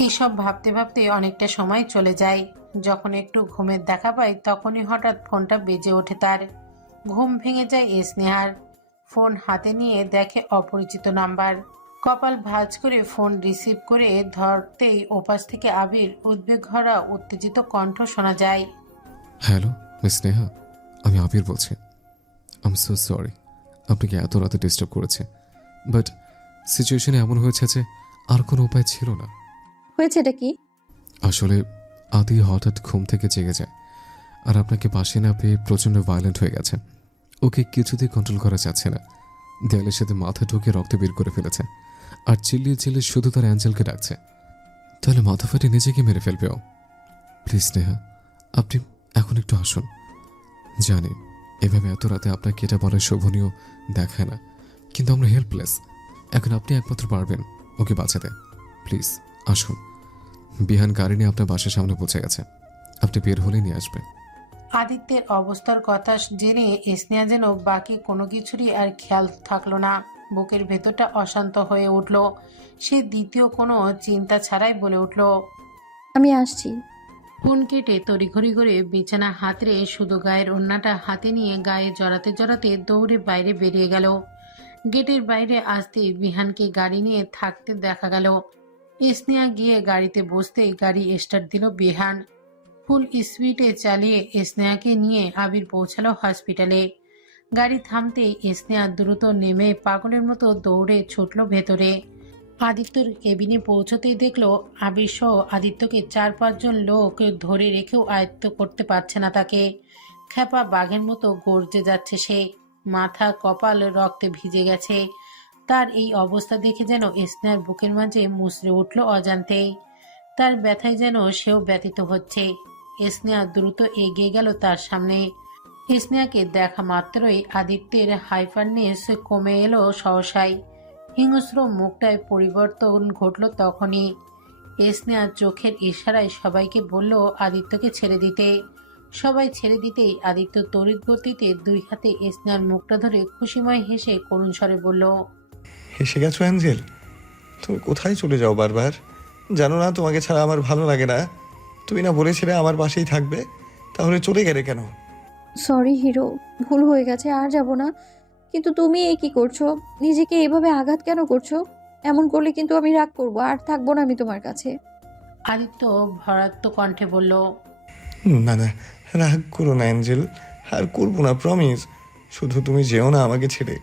এইসব ভাবতে ভাবতে অনেকটা সময় চলে যায়। যখন একটু ঘুমের দেখা পায় তখনই হঠাৎ ফোনটা বেজে ওঠে তার। ঘুম ভেঙে যায় স্নেহার। ফোন হাতে নিয়ে দেখে অপরিচিত নাম্বার। কপাল ভাঁজ করে ফোন রিসিভ করে ধরতেই ওপাশ থেকে আবির উদ্বেগ ভরা উত্তেজিত কণ্ঠ শোনা যায়। হ্যালো মিস স্নেহা, আমি আবির বলছি। আই এম সো সরি আপনাকে এত রাতে ডিস্টার্ব করেছে, বাট সিচুয়েশনে এমন হয়েছে যে আর কোনো উপায় ছিল না। হয়েছে এটা কি? আসলে আদি হঠাৎ ঘুম থেকে জেগে যায়, আর আপনাকে পাশে না পেয়ে প্রচণ্ড ভায়োলেন্ট হয়ে গেছে। ওকে কিছুতেই কন্ট্রোল করা যাচ্ছে না। দেয়ালের সাথে মাথা ঢুকে রক্ত বের করে ফেলেছে, আর চিল্লিয়ে চিল্লিয়ে শুধু তার অ্যাঞ্জেলকে ডাকছে। তাহলে মাথা ফাটে নিজেকে মেরে ফেলবে ও। প্লিজ স্নেহা, আপনি এখন একটু আসুন। জানি এভাবে এত রাতে আপনাকে এটা বলা শোভনীয় দেখায় না, কিন্তু আমরা হেল্পলেস। এখন আপনি একমাত্র পারবেন ওকে বাঁচাতে। প্লিজ আসুন। বিহান গাড়ি নিয়ে আপনার বাসার সামনে পৌঁছে গেছে, আপনি বের হলেই নিয়ে আসবেন। আদিত্যের অবস্থার কথা জেনে স্নেহা যেন বাকি কোনো কিছুরই আর খেয়াল থাকলো না। বুকের ভেতরটা অশান্ত হয়ে উঠল। সে দ্বিতীয় কোনো চিন্তা ছাড়াই বলে উঠল, আমি আসছি। ফোন কেটে তড়িঘড়ি করে বিছানা হাতড়ে শুধু গায়ের ওড়নাটা হাতে নিয়ে গায়ে জড়াতে জড়াতে দৌড়ে বাইরে বেরিয়ে গেল। গেটের বাইরে আসতেই বিহানকে গাড়ি নিয়ে থাকতে দেখা গেল। স্নেহা গিয়ে গাড়িতে বসতেই গাড়ি স্টার্ট দিল বিহান। ফুল স্পিডে চালিয়ে স্নেহাকে নিয়ে আবির পৌঁছালো হসপিটালে। গাড়ি থামতেই স্নেহা দ্রুত নেমে পাগলের মতো দৌড়ে ছুটল ভেতরে। আদিত্যর কেবিনে পৌঁছতেই দেখলো আবির সহ আদিত্যকে 4-5 জন লোক ধরে রেখেও আয়ত্ত করতে পারছে না তাকে। খ্যাপা বাঘের মতো গর্জে যাচ্ছে সে। মাথা কপাল রক্তে ভিজে গেছে। তার এই অবস্থা দেখে যেন স্নেহার বুকের মাঝে মুচড়ে উঠল অজান্তেই। তার ব্যথায় যেন সেও ব্যথিত হচ্ছে। স্নেহা দ্রুত এগিয়ে গেল তার সামনে। স্নেহাকে দেখা মাত্রই আদিত্যের হাইপারনেস কমে এলো সহসাই। হিংস্র মুখটায় পরিবর্তন ঘটল তখনই। স্নেহা চোখের ইশারায় সবাইকে বলল আদিত্যকে ছেড়ে দিতে। সবাই ছেড়ে দিতেই আদিত্য তড়িৎ গতিতে 2 হাতে স্নেহার মুখটা ধরে খুশিময় হেসে করুণ স্বরে বলল, এসে গেছো অ্যাঞ্জেল? তুমি কোথায় চলে যাও বারবার? জানো না তোমাকে ছাড়া আমার ভালো লাগে না? তুমি না বলেছিলে আমার পাশেই থাকবে, তাহলে চলে গেলে কেন? সরি হিরো, ভুল হয়ে গেছে, আর যাব না। কিন্তু তুমি এ কি করছো? নিজেকে এভাবে আঘাত কেন করছো? এমন করলে কিন্তু আমি রাগ করবো, আর থাকবো না আমি তোমার কাছে। আদিত্য ভরাত্ম কণ্ঠে বলল, না না, রাগ করো না অ্যাঞ্জেল, আর করবো না, প্রমিস। শুধু তুমি যেও না আমাকে ছেড়ে।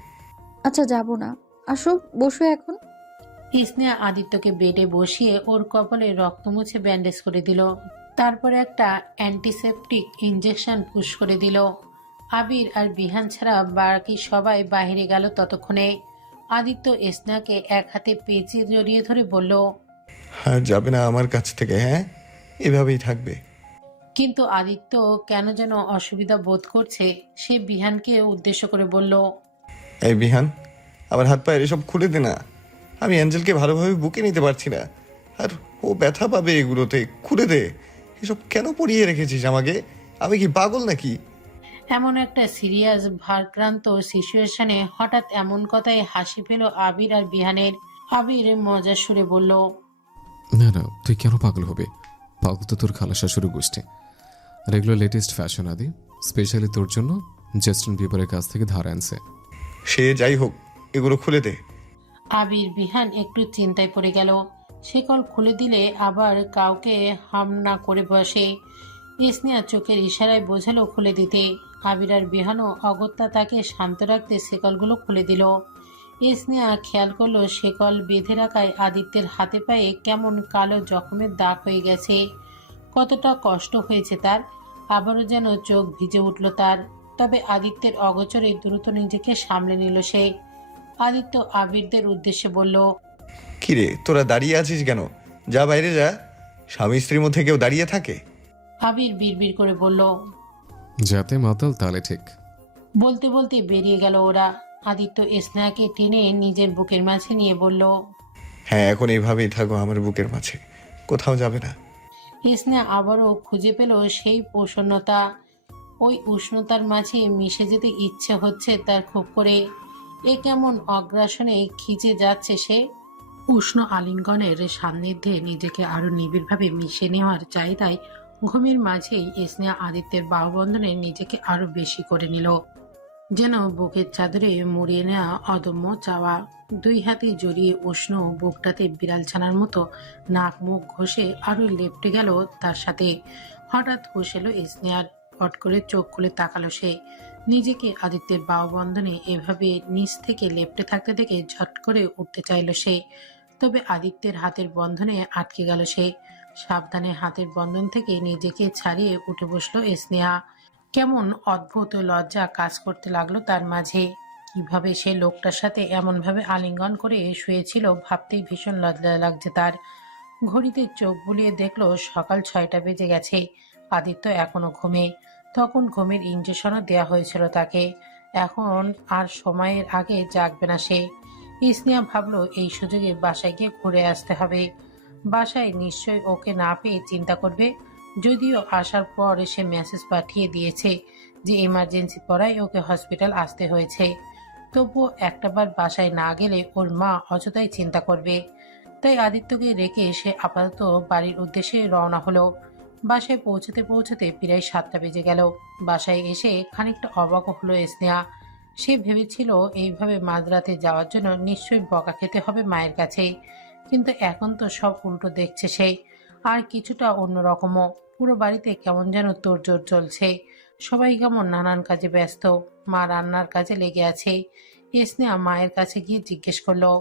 আচ্ছা যাব না, আসো বসো এখন। স্নেহা আদিত্যকে বেডে বসিয়ে ওর কপালে রক্ত মুছে ব্যান্ডেজ করে দিল। তারপরে একটা অ্যান্টিসেপটিক ইঞ্জেকশন পুশ করে দিল। আবির আর বিহান ছাড়া বাকি সবাই বাইরে গেল ততক্ষণে। আদিত্য স্নেহাকে এক হাতে পেঁচিয়ে জড়িয়ে ধরে বলল, আর যাবে না আমার কাছ থেকে, হ্যাঁ? এভাবেই থাকবে। কিন্তু আদিত্য কেন যেন অসুবিধা বোধ করছে। সে বিহানকে উদ্দেশ্য করে বলল, এই বিহান, আমার হাত পায়ের এসব খুলে দে না। আমি অ্যাঞ্জেলকে ভালোভাবে বুকে নিতে পারছি না, আর ও ব্যথা পাবে এগুলোতে। খুলে দে। এসব কেন পরিয়ে রেখেছিস আমাকে? আমি কি পাগল নাকি? এমন একটা সিরিয়াস ভারাক্রান্ত সিচুয়েশনে হঠাৎ এমন কথায় হাসি পেল আবির আর বিহানের। আবির মজার সুরে বলল, না না, তুই কেন পাগল হবে? পাগল তো তোর খালা শাশুড়ি গোষ্ঠী। আর এগুলো লেটেস্ট ফ্যাশন আদি, স্পেশালি তোর জন্য জাস্টিন বিবারের কাছ থেকে ধার আনছে। সে যাই হোক, এগুলো খুলে দে। আবির বিহান একটু চিন্তায় পড়ে গেল। শেকল খুলে দিলে আবার কাউকে হাম না করে বসে। স্নেহা চোখের ইশারায় বোঝালো খুলে দিতে। আবির আর বিহানও অগত্যা তাকে শান্ত রাখতে শেকলগুলো খুলে দিল। স্নেহা খেয়াল করলো শেকল বেঁধে রাখায় আদিত্যের হাতে পায়ে কেমন কালো জখমের দাগ হয়ে গেছে। কতটা কষ্ট হয়েছে তার। আবারও যেন চোখ ভিজে উঠল তার। তবে আদিত্যের অগোচরে দ্রুত নিজেকে সামলে নিল সে। আদিত্য আবিরদের উদ্দেশ্যে বলল, কিরে তোরা দাঁড়িয়ে আছিস কেন? যা বাইরে যা। স্বামী স্ত্রীর মধ্যে কেউ দাঁড়িয়ে থাকে? আবির বিড়বিড় করে বলল। যাতে মাতাল তালে ঠিক। বলতে বলতে বেরিয়ে গেল ওরা। আদিত্য স্নেহাকে টেনে নিজের বুকের মাঝে নিয়ে বলল, হ্যাঁ, এখন এইভাবেই থাকো আমার বুকের মাঝে, কোথাও যাবে না। স্নেহা আবারও খুঁজে পেল সেই প্রসন্নতা। ওই উষ্ণতার মাঝে মিশে যেতে ইচ্ছে হচ্ছে তার খুব করে। এ কেমন অগ্রাসনে খিচে যাচ্ছে সে। উষ্ণ আলিঙ্গনের সান্নিধ্যে নিজেকে আরো নিবিড়ভাবে মিশে নেওয়ার চাহিদায় ঘুমের মাঝেই স্নেহা আদিত্যের বাহুবন্ধনে নিজেকে আরো বেশি করে নিল। যেন বুকের চাদরে মুড়িয়ে নেওয়া অদম্য চাওয়া। দুই হাতে জড়িয়ে উষ্ণ বুকটাতে বিড়াল ছানার মতো নাক মুখ ঘষে আরো লেপটে গেল তার সাথে। হঠাৎ হুঁশ এলো স্নেহার। পট করে চোখ খুলে তাকালো সে। নিজেকে আদিত্যের বাহুবন্ধনে এভাবে নিচ থেকে লেপটে থাকতে দেখে ঝট করে উঠতে চাইল সে। তবে আদিত্যের হাতের বন্ধনে আটকে গেল সে। সাবধানে হাতের বন্ধন থেকে নিজেকে ছাড়িয়ে উঠে বসলো স্নেহা। কেমন অদ্ভুত লজ্জা কাজ করতে লাগলো তার মাঝে। কিভাবে সে লোকটার সাথে এমনভাবে আলিঙ্গন করে শুয়েছিল ভাবতেই ভীষণ লজ্জা লাগছে তার। ঘড়িতে চোখ বুলিয়ে দেখলো সকাল 6টা বেজে গেছে। আদিত্য এখনো ঘুমে। তখন ঘুমের ইঞ্জেকশনও দেওয়া হয়েছিল তাকে। এখন আর সময়ের আগে জাগবে না সে। স্নেহা ভাবলো এই সুযোগে বাসায় গিয়ে ঘুরে আসতে হবে। বাসায় নিশ্চয়ই ওকে না পেয়ে চিন্তা করবে। যদিও আসার পর সে মেসেজ পাঠিয়ে দিয়েছে যে এমার্জেন্সি পড়ায় ওকে হসপিটাল আসতে হয়েছে। তবুও একটাবার বাসায় না গেলে ওর মা অযথাই চিন্তা করবে। তাই আদিত্যকে রেখে সে আপাতত বাড়ির উদ্দেশ্যে রওনা হলো। বাসায় পৌঁছতে পৌঁছতে প্রায় 7টা বেজে গেল। বাসায় এসে খানিকটা অবাক হলো স্নেহা। সে ভেবেছিল এইভাবে মাঝরাতে যাওয়ার জন্য নিশ্চয়ই বকা খেতে হবে মায়ের কাছে। কিন্তু এখন তো সব উল্টো দেখছে সে। আর কিছুটা অন্যরকমও। পুরো বাড়িতে কেমন যেন তোড়জোড় চলছে। সবাই কেমন নানান কাজে ব্যস্ত। মা রান্নার কাজে লেগে আছে। স্নেহা মায়ের কাছে গিয়ে জিজ্ঞেস করলো,